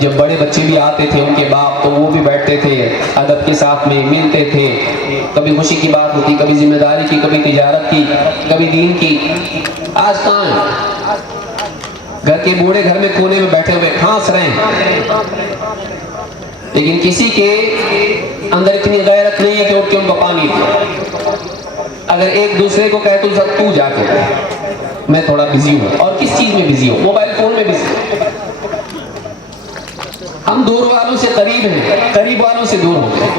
جب بڑے بچے بھی آتے تھے ان کے باپ تو وہ بھی بیٹھتے تھے، ادب کے ساتھ میں ملتے تھے. کبھی خوشی کی بات ہوتی، کبھی ذمہ داری کی، کبھی تجارت کی، کبھی دین کی. آج کہاں ہے؟ گھر کے بوڑھے گھر میں کونے میں بیٹھے ہوئے پھانس رہے ہیں، لیکن کسی کے اندر اتنی غیرت نہیں ہے کہ اٹھ کے ان کو پانی دے. اگر ایک دوسرے کو کہے تو جا کے میں تھوڑا بزی ہوں. اور کس چیز میں بزی ہوں؟ موبائل فون میں بزی ہوں. ہم دور والوں سے قریب ہیں، قریب والوں سے دور ہوتے ہیں.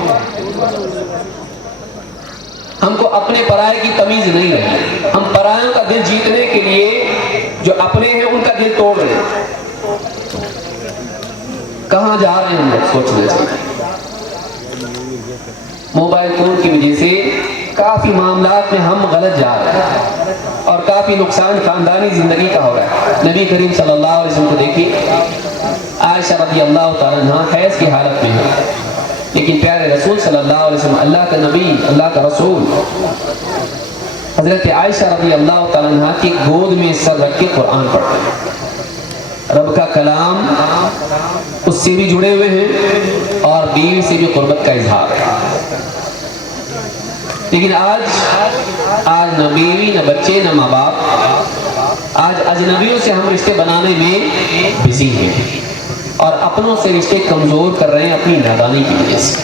ہم کو اپنے پرائے کی تمیز نہیں ہے. ہم پرائوں کا دل جیتنے کے لیے جو اپنے ہیں ان کا دل توڑ رہے ہیں. کہاں جا رہے ہیں ہم لوگ؟ سوچنا چاہیے. موبائل فون کی وجہ سے کافی معاملات میں ہم غلط جا رہے ہیں اور کافی نقصان خاندانی زندگی کا ہو رہا ہے. نبی کریم صلی اللہ علیہ وسلم کو دیکھیے، عائشہ رضی اللہ تعالیٰ عنہ حیض کی حالت میں ہے، لیکن پیارے رسول صلی اللہ علیہ وسلم، اللہ کا نبی، اللہ کا رسول، حضرت عائشہ رضی اللہ تعالیٰ عنہ کی گود میں سر رکھ کے قرآن پڑھتے ہیں. رب کا کلام اس سے بھی جڑے ہوئے ہیں اور بیوی سے بھی قربت کا اظہار ہے. لیکن آج نہ بیوی، نہ بچے، نہ ماں باپ، آج اجنبیوں سے ہم رشتے بنانے میں بزی ہیں اور اپنوں سے رشتے کمزور کر رہے ہیں اپنی نادانی کی وجہ سے.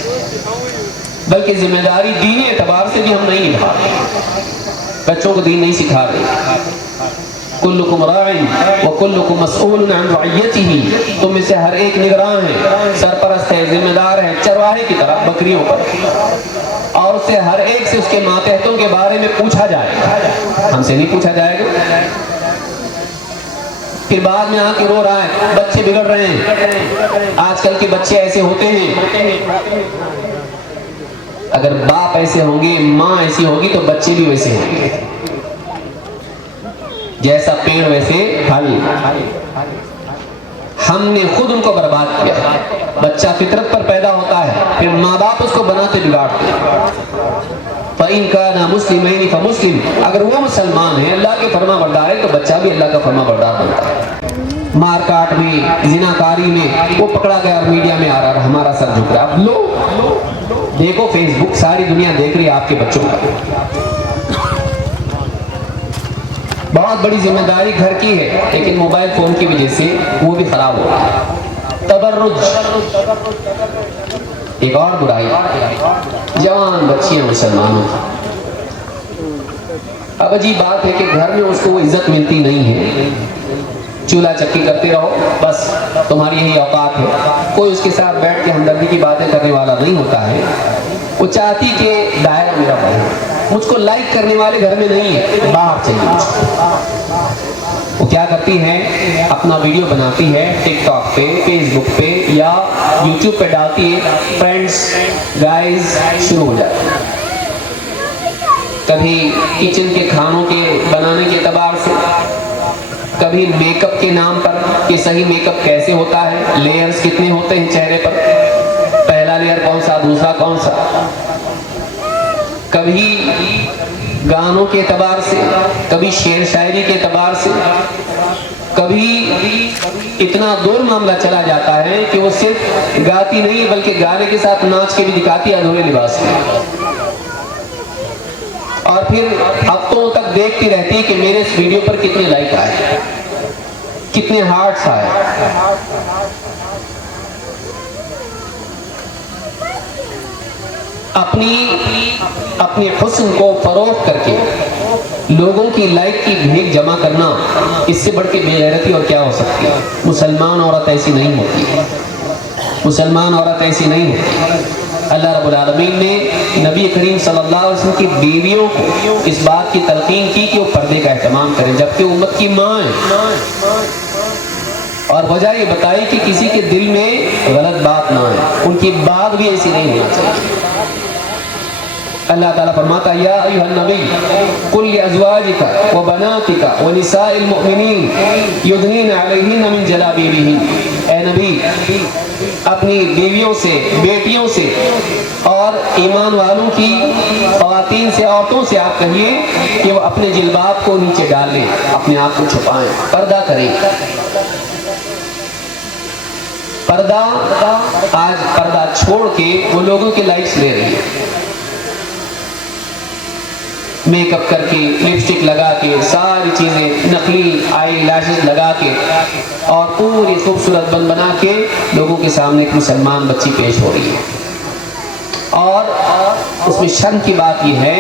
بلکہ ذمہ داری دینی اعتبار سے بھی ہم نہیں نبھا رہے. بچوں کو دین نہیں سکھا رہے. کلکم راع وکلکم مسئول عن رعیتہ، تم میں سے ہر ایک نگراں ہے، سرپرست ہے، ذمہ دار ہے، چرواہے کی طرح بکریوں پر، اور اس سے ہر ایک سے اس کے ماتحتوں کے بارے میں پوچھا جائے گا. ہم سے نہیں پوچھا جائے گا. پھر بعد میں آ کے رو رہا ہے بچے بگڑ رہے ہیں. آج کل کے بچے ایسے ہوتے ہیں. اگر باپ ایسے ہوں گے، ماں ایسی ہوگی تو بچے بھی ویسے ہوں گے. جیسا پیڑ ویسے پھل. ہم نے خود ان کو برباد کیا. بچہ فطرت پر پیدا ہوتا ہے، پھر ماں باپ اس کو بناتے بگاڑتے. فَإِن كَانَ مُسْلِمَيْنِ فَمُسْلِمٌ، اگر وہ مسلمان ہیں، اللہ کے فرما بردار ہے، تو بچہ بھی اللہ کا فرما بردار بنتا ہے. مار کاٹ میں، زنا کاری میں وہ پکڑا گیا اور میڈیا میں آ رہا، ہمارا سر جھک رہا. اب لو دیکھو فیس بک، ساری دنیا دیکھ رہی ہے آپ کے بچوں کا. بہت بڑی ذمہ داری گھر کی ہے، لیکن موبائل فون کی وجہ سے وہ بھی خراب ہو رہا ہے. تبرج ایک اور برائی. جوان بچیاں مسلمانوں کی، اب عجیب بات ہے کہ گھر میں اس کو وہ عزت ملتی نہیں ہے. چولہا چکی کرتے رہو، بس تمہاری یہی اوقات ہے. کوئی اس کے ساتھ بیٹھ کے ہمدردی کی باتیں کرنے والا نہیں ہوتا ہے. وہ چاہتی کہ دائرہ میرا بڑھے. مجھ کو لائک کرنے والے گھر میں نہیں ہے، باہر چاہیے مجھ کو. وہ کیا کرتی ہے؟ اپنا ویڈیو بناتی ہے، ٹک ٹاک پہ، فیس بک پہ یا یوٹیوب پہ ڈالتی ہے. فرینڈز، گائز شروع ہو جاتی ہے. کبھی کچن کے کھانوں کے بنانے کے اعتبار سے، کبھی میک اپ کے نام پر کہ صحیح میک اپ کیسے ہوتا ہے، لیئرز کتنے ہوتے ہیں چہرے پر، پہلا لیئر کون سا، دوسرا کون سا. کبھی گانوں کے اعتبار سے، کبھی شعر شاعری کے اعتبار سے، کبھی اتنا دور معاملہ چلا جاتا ہے کہ وہ صرف گاتی نہیں بلکہ گانے کے ساتھ ناچ کے بھی دکھاتی ہے ادھورے لباس میں. اور پھر ہفتوں تک دیکھتی رہتی کہ میرے اس ویڈیو پر کتنے لائک آئے، کتنے ہارٹس آئے. اپنی حسن کو فروخت کر کے لوگوں کی لائک کی بھیک جمع کرنا، اس سے بڑھ کے بے غیرتی اور کیا ہو سکتی ہے. مسلمان عورت ایسی نہیں ہوتی، مسلمان عورت ایسی نہیں ہوتی. اللہ رب العالمین نے نبی کریم صلی اللہ علیہ وسلم کی بیویوں کو اس بات کی تلقین کی کہ وہ پردے کا اہتمام کریں، جبکہ امت کی ماں ہیں. اور وجہ یہ بتائی کہ کسی کے دل میں غلط بات نہ آئے، ان کی بات بھی ایسی نہیں ہونا چاہیے. اللہ تعالیٰ فرماتا ہے، یا ایھا النبی قل لازواجک وبناتک ونساء المؤمنین یدنین علیہن من جلابیبہن. اے نبی اپنی بیویوں سے، بیٹیوں سے اور ایمان والوں کی خواتین خواتین سے, عورتوں سے آپ کہیے کہ وہ اپنے جلباب کو نیچے ڈالیں, اپنے آپ کو چھپائیں, پردہ کریں. پردہ, آج پردہ چھوڑ کے وہ لوگوں کے لائکس لے رہی ہے, میک اپ کر کے, لپسٹک لگا کے, ساری چیزیں نقلی آئی لاشز لگا کے اور پوری خوبصورت بنا کے لوگوں کے سامنے ایک مسلمان بچی پیش ہو رہی ہے. اور اس میں شرم کی بات یہ ہے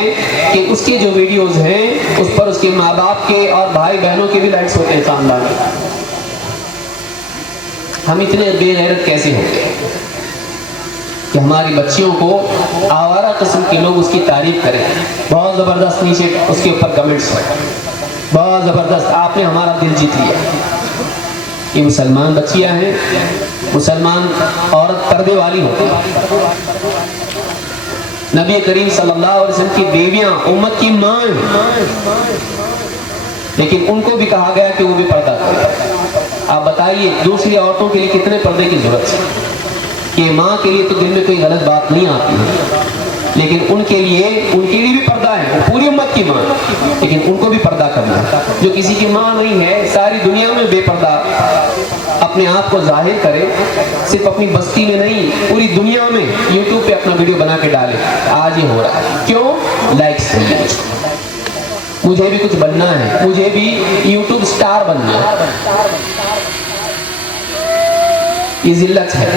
کہ اس کے جو ویڈیوز ہیں اس پر اس کے ماں باپ کے اور بھائی بہنوں کے بھی لائکس ہوتے ہیں خاندان میں. ہم اتنے بے غیرت کیسے ہوتے ہیں کہ ہماری بچیوں کو آوارہ قسم کے لوگ اس کی تعریف کریں, بہت زبردست نیچے اس کے اوپر کمنٹس ہیں, بہت زبردست, آپ نے ہمارا دل جیت لیا. یہ مسلمان بچیاں ہیں, مسلمان عورت پردے والی ہوتی ہے. نبی کریم صلی اللہ علیہ وسلم کی بیویاں امت کی ماں ہیں, لیکن ان کو بھی کہا گیا کہ وہ بھی پردہ کریں. آپ بتائیے دوسری عورتوں کے لیے کتنے پردے کی ضرورت ہے؟ کہ ماں کے لیے تو دل میں کوئی غلط بات نہیں آتی ہے, لیکن ان کے لیے بھی پردہ ہے, پوری امت کی ماں, لیکن ان کو بھی پردہ کرنا ہے. جو کسی کی ماں نہیں ہے, ساری دنیا میں بے پردہ اپنے آپ کو ظاہر کرے, صرف اپنی بستی میں نہیں پوری دنیا میں یوٹیوب پہ اپنا ویڈیو بنا کے ڈالے. آج یہ ہو رہا ہے, کیوں؟ لائکس نہیں ہے. مجھے بھی کچھ بننا ہے, مجھے بھی یوٹیوب سٹار بننا ہے. یہ ذلت ہے.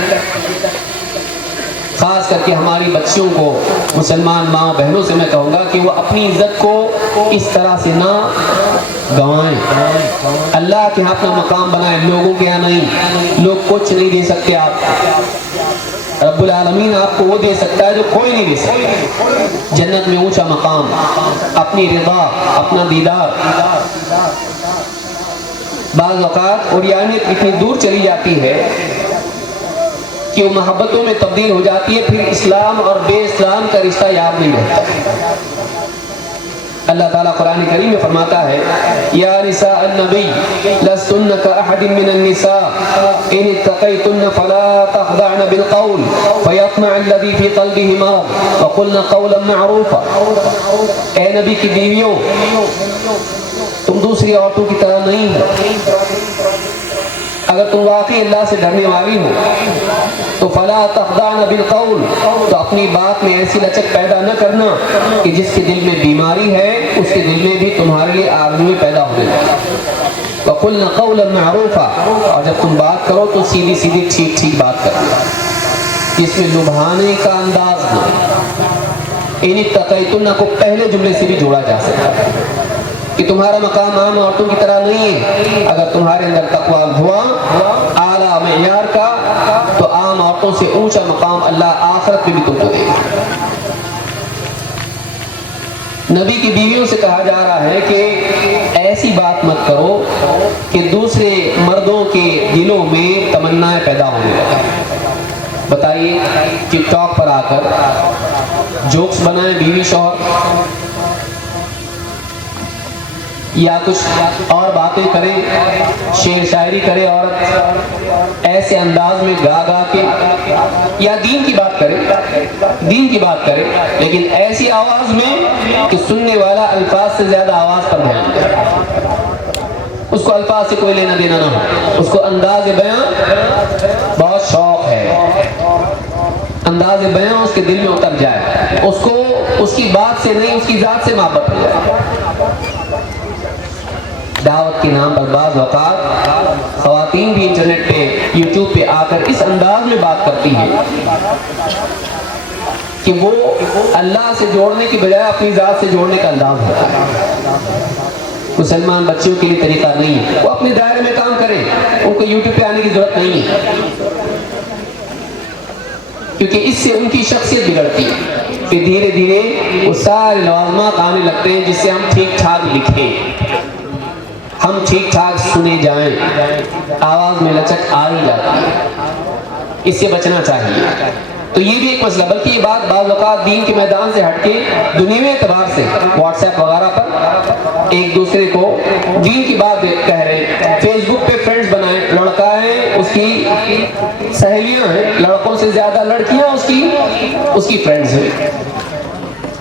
خاص کر کے ہماری بچیوں کو, مسلمان ماں بہنوں سے میں کہوں گا کہ وہ اپنی عزت کو اس طرح سے نہ گنوائیں. اللہ کے ہاں اپنا مقام بنائیں, لوگوں کے یہاں نہیں. لوگ کچھ نہیں دے سکتے آپ کو, رب العالمین آپ کو وہ دے سکتا ہے جو کوئی نہیں دے سکتا. جنت میں اونچا مقام, اپنی رضا, اپنا دیدار. بعض اوقات اوریانیت اتنی دور چلی جاتی ہے کہ وہ محبتوں میں تبدیل ہو جاتی ہے, پھر اسلام اور بے اسلام کا رشتہ یاد نہیں رہتا. اللہ تعالیٰ قرآن کریم میں فرماتا ہے, یا نساء النبی لستن کاحد من النساء ان اتقیتن فلا تخضعن بالقول فیطمع الذی فی قلبہ مرض وقلن قولا معروفا. اے نبی کی بیویوں, تم دوسری عورتوں کی طرح نہیں ہو. اگر تم واقعی اللہ سے ڈرنے والی ہو تو فلا تخضعن بالقول, تو اپنی بات میں ایسی لچک پیدا نہ کرنا کہ جس کے دل میں بیماری ہے اس کے دل میں بھی تمہارے لیے آرزویں پیدا ہو جائے. وقلن قولا معروفا, اور جب تم بات کرو تو سیدھی سیدھی ٹھیک ٹھیک بات کرنا, جس میں لبھانے کا انداز نہ. ان اتقیتن کو پہلے جملے سے بھی جوڑا جا سکتا ہے کہ تمہارا مقام عام عورتوں کی طرح نہیں ہے. اگر تمہارے اندر تقویٰ ہوا اعلیٰ معیار کا, تو عام عورتوں سے اونچا مقام اللہ آخرت میں بھی تم کو دے گا. نبی کی بیویوں سے کہا جا رہا ہے کہ ایسی بات مت کرو کہ دوسرے مردوں کے دلوں میں تمنائیں پیدا ہونے لگیں. بتائیے ٹک ٹاک پر آ کر جوکس بنائیں بیوی شوہر, یا کچھ اور باتیں کرے, شعر شاعری کرے عورت ایسے انداز میں گا گا کے, یا دین کی بات کرے لیکن ایسی آواز میں کہ سننے والا الفاظ سے زیادہ آواز پر دھیان دے. اس کو الفاظ سے کوئی لینا دینا نہ ہو, اس کو انداز بیان بہت شوق ہے, انداز بیان اس کے دل میں اتر جائے, اس کو اس کی بات سے نہیں اس کی ذات سے محبت ہو جائے. دعوت کے نام پر بعض اوقات خواتین بھی انٹرنیٹ پہ یوٹیوب پہ آ کر اس انداز میں بات کرتی ہیں کہ وہ اللہ سے جوڑنے کی بجائے اپنی ذات سے جوڑنے کا انداز ہوتا ہے. مسلمان بچیوں کے لیے طریقہ نہیں ہے. وہ اپنے دائرے میں کام کریں, ان کو یوٹیوب پہ آنے کی ضرورت نہیں ہے, کیونکہ اس سے ان کی شخصیت بگڑتی ہے. پھر دھیرے دھیرے وہ سارے لوازمات آنے لگتے ہیں جس سے ہم ٹھیک ٹھاک لکھیں, ہم ٹھیک ٹھاک سنے جائیں, آواز میں لچک آ ہی جاتی ہے. اس سے بچنا چاہیے. تو یہ بھی ایک مسئلہ, بلکہ یہ بات بعض اوقات دین کے میدان سے ہٹ کے دنیوی اعتبار سے واٹس ایپ وغیرہ پر ایک دوسرے کو دین کی بات کہہ رہے ہیں. فیس بک پہ فرینڈز بنائیں, لڑکا ہے اس کی سہیلیاں ہیں, لڑکوں سے زیادہ لڑکیاں اس کی فرینڈز ہیں,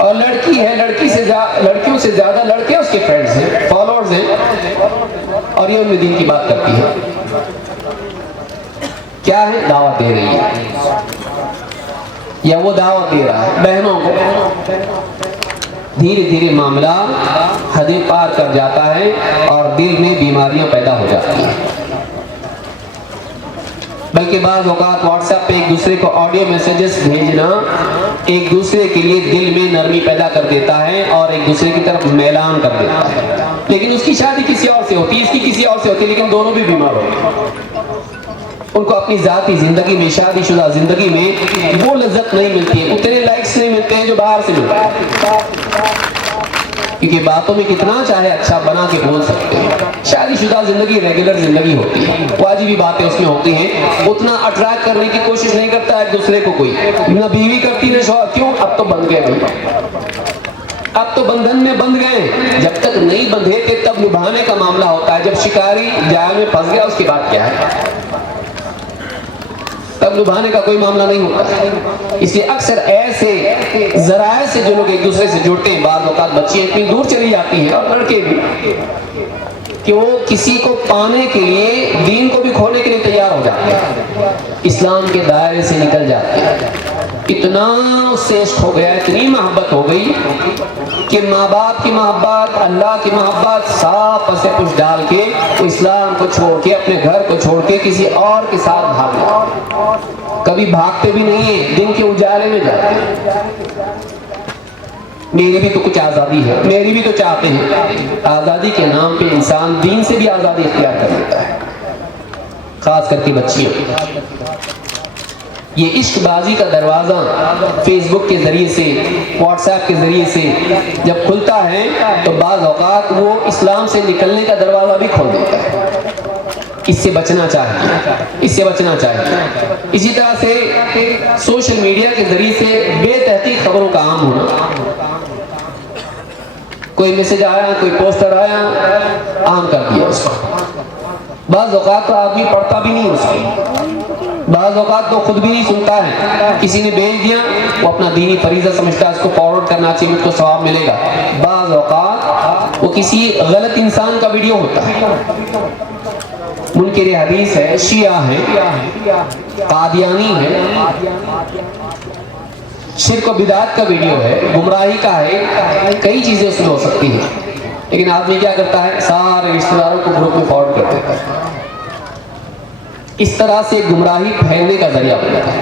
اور لڑکی ہے لڑکیوں سے زیادہ لڑکے اس کے فرینڈز ہیں، فالوورز ہیں، اور یہ ان میں دین کی بات کرتی ہے. کیا ہے؟ دعوت دے رہی ہے، یا وہ دعوت دے رہا ہے بہنوں کو. دھیرے دھیرے معاملہ حدیں پار کر جاتا ہے اور دل میں بیماریاں پیدا ہو جاتی ہیں. بلکہ بعض اوقات واٹس ایپ پہ ایک دوسرے کو آڈیو میسیجز بھیجنا ایک دوسرے کے لیے دل میں نرمی پیدا کر دیتا ہے اور ایک دوسرے کی طرف میلان کر دیتا ہے. لیکن اس کی شادی کسی اور سے ہوتی ہے، اس کی کسی اور سے ہوتی ہے، لیکن دونوں بھی بیمار ہوتے ہیں. ان کو اپنی ذاتی زندگی میں، شادی شدہ زندگی میں وہ لذت نہیں ملتی ہے، اتنے لائکس نہیں ملتے ہیں جو باہر سے ملتے ہیں. کیونکہ باتوں میں کتنا چاہے اچھا بنا کے بول سکتے ہیں. شادی شدہ زندگی ریگولر زندگی ہوتی ہے، واجبی باتیں اس میں ہوتی ہیں. اتنا اٹریکٹ کرنے کی کوشش نہیں کرتا ایک دوسرے کو کوئی، نہ بیوی کرتی نہ شوہر. کیوں؟ اب تو بندھ گئے بھائی، اب تو بندھن میں بندھ گئے. جب تک نہیں بندھے تھے تب نبھانے کا معاملہ ہوتا ہے. جب شکاری جال میں پھنس گیا اس کے بعد کیا ہے؟ تب نبھانے کا کوئی معاملہ نہیں ہوتا. اس لیے اکثر ایسے ذرائع سے جو لوگ ایک دوسرے سے جڑتے ہیں، بعض اوقات بچیاں اتنی دور چلی جاتی ہیں اور لڑکے بھی، کہ وہ کسی کو پانے کے لیے دین کو بھی کھونے کے لیے تیار ہو جاتے ہیں، اسلام کے دائرے سے نکل جاتے ہیں. اتنا عشق ہو گیا، اتنی محبت ہو گئی کہ ماں باپ کی محبت، اللہ کی محبت صاف پسے پوچھ ڈال کے وہ اسلام کو چھوڑ کے، اپنے گھر کو چھوڑ کے کسی اور کے ساتھ بھاگ جاتے. کبھی بھاگتے بھی نہیں ہیں، دن کے اجالے میں جاتے ہیں. میری بھی تو کچھ آزادی ہے، میری بھی تو چاہتے ہیں. آزادی کے نام پہ انسان دین سے بھی آزادی اختیار کر لیتا ہے، خاص کر کے بچیوں. یہ عشق بازی کا دروازہ فیس بک کے ذریعے سے، واٹس ایپ کے ذریعے سے جب کھلتا ہے تو بعض اوقات وہ اسلام سے نکلنے کا دروازہ بھی کھول دیتا ہے. اس سے بچنا چاہیے، اس سے بچنا چاہیے. اسی طرح سے سوشل میڈیا کے ذریعے سے بے تحقیق خبروں کا عام ہونا. کوئی میسج آیا، کوئی پوسٹر آیا، عام کر دیا اس کو. بعض اوقات تو آدمی پڑھتا بھی نہیں اس کو، بعض اوقات تو خود بھی نہیں سنتا ہے، کسی نے بھیج دیا، وہ اپنا دینی فریضہ سمجھتا ہے، اس کو فارورڈ کرنا چاہیے، مجھ کو ثواب ملے گا. بعض اوقات وہ کسی غلط انسان کا ویڈیو ہوتا ہے، منکر حدیث ہے، شیعہ ہے، قادیانی ہے، شرک و بدعت کا ویڈیو ہے، گمراہی کا ہے، کئی چیزیں اس میں ہو سکتی ہیں. لیکن آدمی کیا کرتا ہے؟ سارے رشتہ داروں کو گروپ میں فارورڈ کر دیتا ہے. اس طرح سے گمراہی پھیلنے کا ذریعہ بنتا ہے.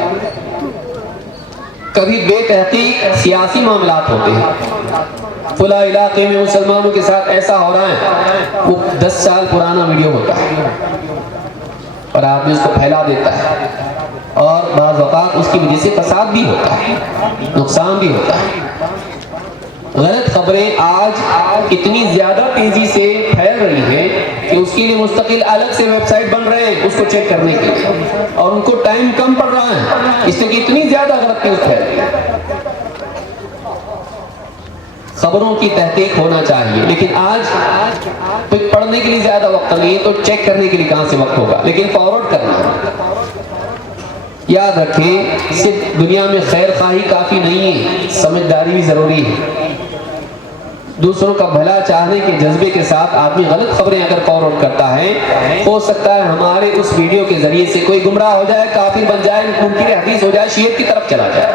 کبھی بے تحقیق سیاسی معاملات ہوتے ہیں، فلاں علاقے میں مسلمانوں کے ساتھ ایسا ہو رہا ہے، وہ 10 سال پرانا ویڈیو ہوتا ہے اور آدمی اس کو پھیلا دیتا ہے، اور بعض اوقات اس کی وجہ سے فساد بھی ہوتا ہے، نقصان بھی ہوتا ہے. غلط خبریں آج اتنی زیادہ تیزی سے پھیل رہی ہیں کہ اس کے لیے مستقل الگ سے ویب سائٹ بن رہے ہیں اس کو چیک کرنے کے لیے، اور ان کو ٹائم کم پڑ رہا ہے، اس لیے کہ اتنی زیادہ غلط نیوز پھیل رہی ہے. خبروں کی تحقیق ہونا چاہیے، لیکن آج پڑھنے کے لیے زیادہ وقت نہیں ہے تو چیک کرنے کے لیے کہاں سے وقت ہوگا، لیکن فارورڈ کرنا ہے. یاد رکھیں، صرف دنیا میں خیر خواہی کافی نہیں ہے، سمجھداری بھی ضروری ہے. دوسروں کا بھلا چاہنے کے جذبے کے ساتھ آدمی غلط خبریں اگر فارورڈ کرتا ہے، ہو سکتا ہے ہمارے اس ویڈیو کے ذریعے سے کوئی گمراہ ہو جائے، کافر بن جائے، منکر حدیث ہو جائے، شیعہ کی طرف چلا جائے.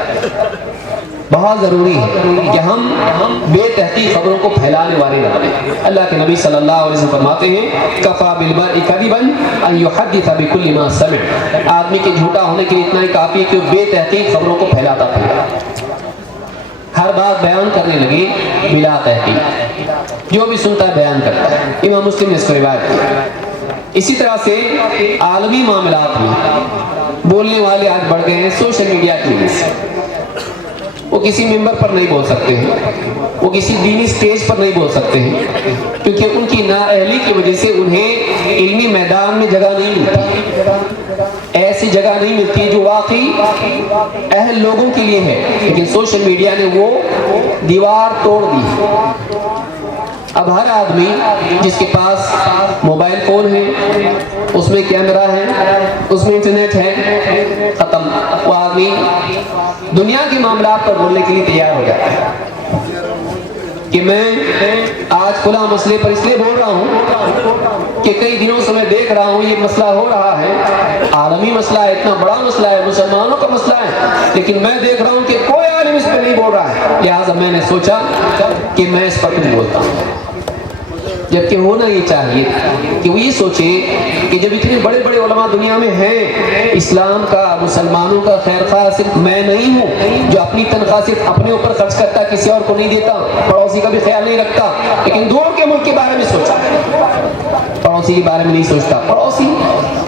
بہت ضروری ہے کہ ہم بے تحقیق خبروں کو پھیلانے والے نہ بنیں. اللہ کے نبی صلی اللہ علیہ وسلم فرماتے ہیں، کفا بالمرء کذبا ان یحدث بکل ما سمع. آدمی کے جھوٹا ہونے کے لیے اتنا ہی کافی ہے کہ وہ بے تحقیق خبروں کو پھیلاتا پھیلا، ہر بات بیان کرنے لگے بلا تحقیق، جو بھی سنتا ہے بیان کرتا ہے. امام مسلم نے اس کو روایت کیا. اسی طرح سے عالمی معاملات میں بولنے والے آج بڑھ گئے ہیں سوشل میڈیا کی وجہ سے. وہ کسی ممبر پر نہیں بول سکتے ہیں، وہ کسی دینی سٹیج پر نہیں بول سکتے ہیں، کیونکہ ان کی نااہلی کی وجہ سے انہیں علمی میدان میں جگہ نہیں ملتی، ایسی جگہ نہیں ملتی جو واقعی اہل لوگوں کے لیے ہے. لیکن سوشل میڈیا نے وہ دیوار توڑ دی. اب ہر آدمی جس کے پاس موبائل فون ہے، اس میں کیمرہ ہے، اس میں انٹرنیٹ ہے، ختم. وہ آدمی دنیا کے معاملات پر بولنے کے لیے تیار ہو جاتا ہے. کہ میں آج فلاں مسئلے پر اس لیے بول رہا ہوں کہ کئی دنوں سے میں دیکھ رہا ہوں یہ مسئلہ ہو رہا ہے، عالمی مسئلہ ہے، اتنا بڑا مسئلہ ہے، مسلمانوں کا مسئلہ ہے، لیکن میں دیکھ رہا ہوں کہ کوئی عالم اس پہ نہیں بول رہا ہے، لہٰذا میں نے سوچا کہ میں اس پر کچھ بولتا ہوں۔ جبکہ ہونا یہ چاہیے کہ وہ یہ سوچے کہ جب اتنے بڑے بڑے علماء دنیا میں ہیں، اسلام کا، مسلمانوں کا خیر خواہ صرف میں نہیں ہوں جو اپنی تنخواہ صرف اپنے اوپر خرچ کرتا، کسی اور کو نہیں دیتا، پڑوسی کا بھی خیال نہیں رکھتا، لیکن دور کے ملک کے بارے میں سوچا، پڑوسی کے بارے میں نہیں سوچتا، پڑوسی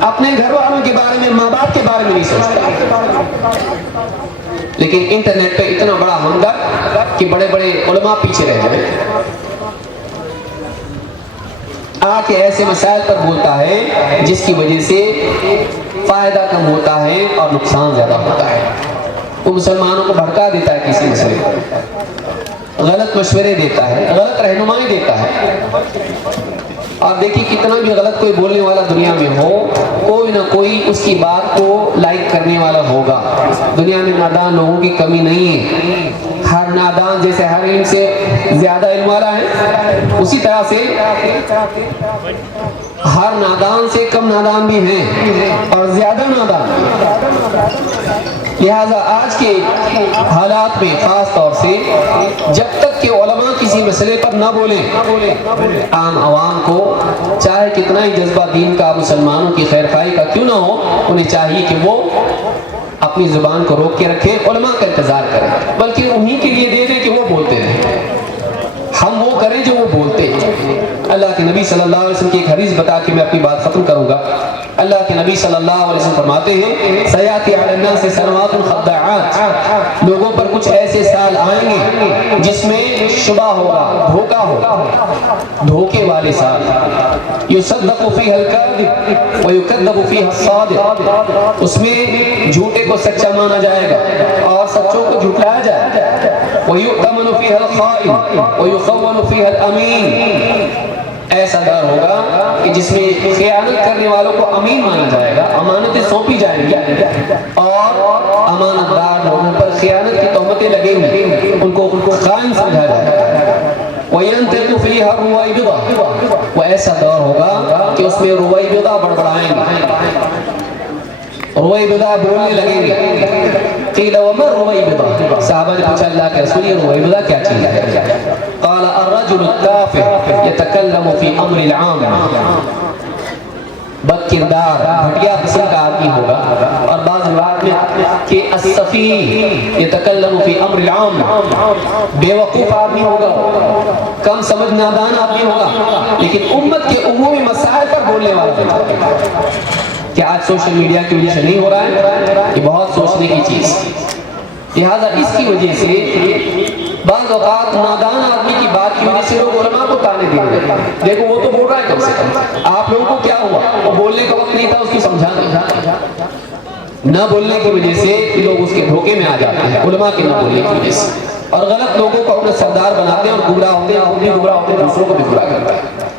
اپنے گھر والوں کے بارے میں، ماں باپ کے بارے میں نہیں سوچتا، لیکن انٹرنیٹ پہ اتنا بڑا ہمدرد کہ بڑے بڑے علماء پیچھے رہ جائیں، آ کے ایسے مسائل پر بولتا ہے جس کی وجہ سے فائدہ کم ہوتا ہے اور نقصان زیادہ ہوتا ہے۔ وہ مسلمانوں کو بھڑکا دیتا ہے کسی مسئلے پر، غلط مشورے دیتا ہے، غلط رہنمائی دیتا ہے۔ آپ دیکھیے کتنا بھی غلط کوئی بولنے والا دنیا میں ہو، کوئی نہ کوئی اس کی بات کو لائک کرنے والا ہوگا۔ دنیا میں نادان لوگوں کی کمی نہیں ہے، ہر نادان جیسے ہر علم سے زیادہ علم والا ہے، اسی طرح سے ہر نادان سے کم نادان بھی ہیں اور زیادہ نادان۔ لہذا آج کے حالات میں خاص طور سے جب تک کہ علماء کسی مسئلے پر نہ بولیں، عام عوام کو چاہے کتنا ہی جذبہ دین کا، مسلمانوں کی خیر خواہی کا کیوں نہ ہو، انہیں چاہیے کہ وہ اپنی زبان کو روک کے رکھیں، علماء کا انتظار کریں، بلکہ انہی کے لیے دے دیں کہ وہ بولتے رہیں، ہم وہ کریں جو وہ بولتے ہیں۔ اللہ کے نبی صلی اللہ علیہ وسلم کی ایک حدیث بتا کے میں اپنی بات ختم کروں گا۔ اللہ کے نبی صلی اللہ علیہ وسلم فرماتے ہیں سیاتی علی الناس سنوات خداعات، لوگوں پر کچھ ایسے سال آئیں گے جس میں شبہ ہوگا، دھوکہ ہوگا، دھوکے والے سال، یصدق فیہ الکاذب ویکذب فیہ الصادق، اس میں جھوٹے کو سچا مانا جائے گا اور سچوں کو جھٹلایا جائے گا، ویؤتمن فیہ الخائن ویخون فیہ الامین، ایسا دور ہوگا کہ جس میں خیانت کرنے والوں کو امین مانا جائے گا، امانتیں سونپی جائیں گی اور امانت دار لوگوں پر خیانت کی تہمتیں لگیں گی، ان کو خائن سمجھا جائے گا۔ وَيَنْتِقُ فِيهَا الرُّوَيْبِضَةُ، وہ ایسا دور ہوگا کہ اس میں رویبضہ بڑبڑائیں گے، رویبضہ بولنے لگیں گے۔ قیل وما الرویبضہ، صحابہ نے پوچھا اللہ کے رسول یہ رویبضہ کیا چیز ہے؟ قال الرجل التافہ یتکلم فی امر العام، بد کردار، گھٹیا قسم کا آدمی ہوگا، اور بعض روایات میں کہ السفیہ یتکلم فی امر العام، بے وقوف آدمی ہوگا، کم سمجھ نادان آدمی ہوگا، لیکن امت کے عمومی مسائل پر بولنے والا ہوگا۔ کہ آج سوشل میڈیا کی وجہ سے نہیں ہو رہا ہے، یہ بہت سوچنے کی چیز، لہذا اس کی وجہ سے بعض اوقات نادان آدمی کی بات کی وجہ سے لوگ علماء کو تانے دے رہے ہیں، دیکھو وہ تو بول رہا ہے کم سے کم، آپ لوگوں کو کیا ہوا، وہ بولنے کا وقت نہیں تھا اس کو سمجھانا، نہ بولنے کی وجہ سے لوگ اس کے دھوکے میں آ جاتے ہیں، علماء کے نہ بولنے کی وجہ سے، اور غلط لوگوں کو اپنے سردار بناتے ہیں اور گمراہ ہوتے ہیں، خود بھی گمراہ ہوتے ہیں، دوسروں کو بھی گمراہ کرتے ہیں۔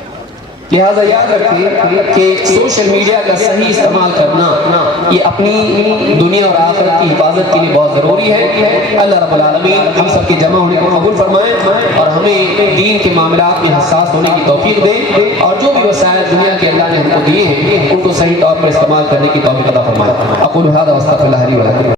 لہذا یاد رکھیں کہ سوشل میڈیا کا صحیح استعمال کرنا یہ اپنی دنیا اور آخرت کی حفاظت کے لیے بہت ضروری ہے۔ اللہ رب العالمین ہم سب کے جمع ہونے کو قبول فرمائے اور ہمیں دین کے معاملات میں حساس ہونے کی توفیق دے، اور جو بھی وسائل دنیا کے اللہ نے ہم کو دیے ہیں ان کو صحیح طور پر استعمال کرنے کی توفیق عطا فرمائے۔ اقول ھذا واستغفر اللہ لی ولکم۔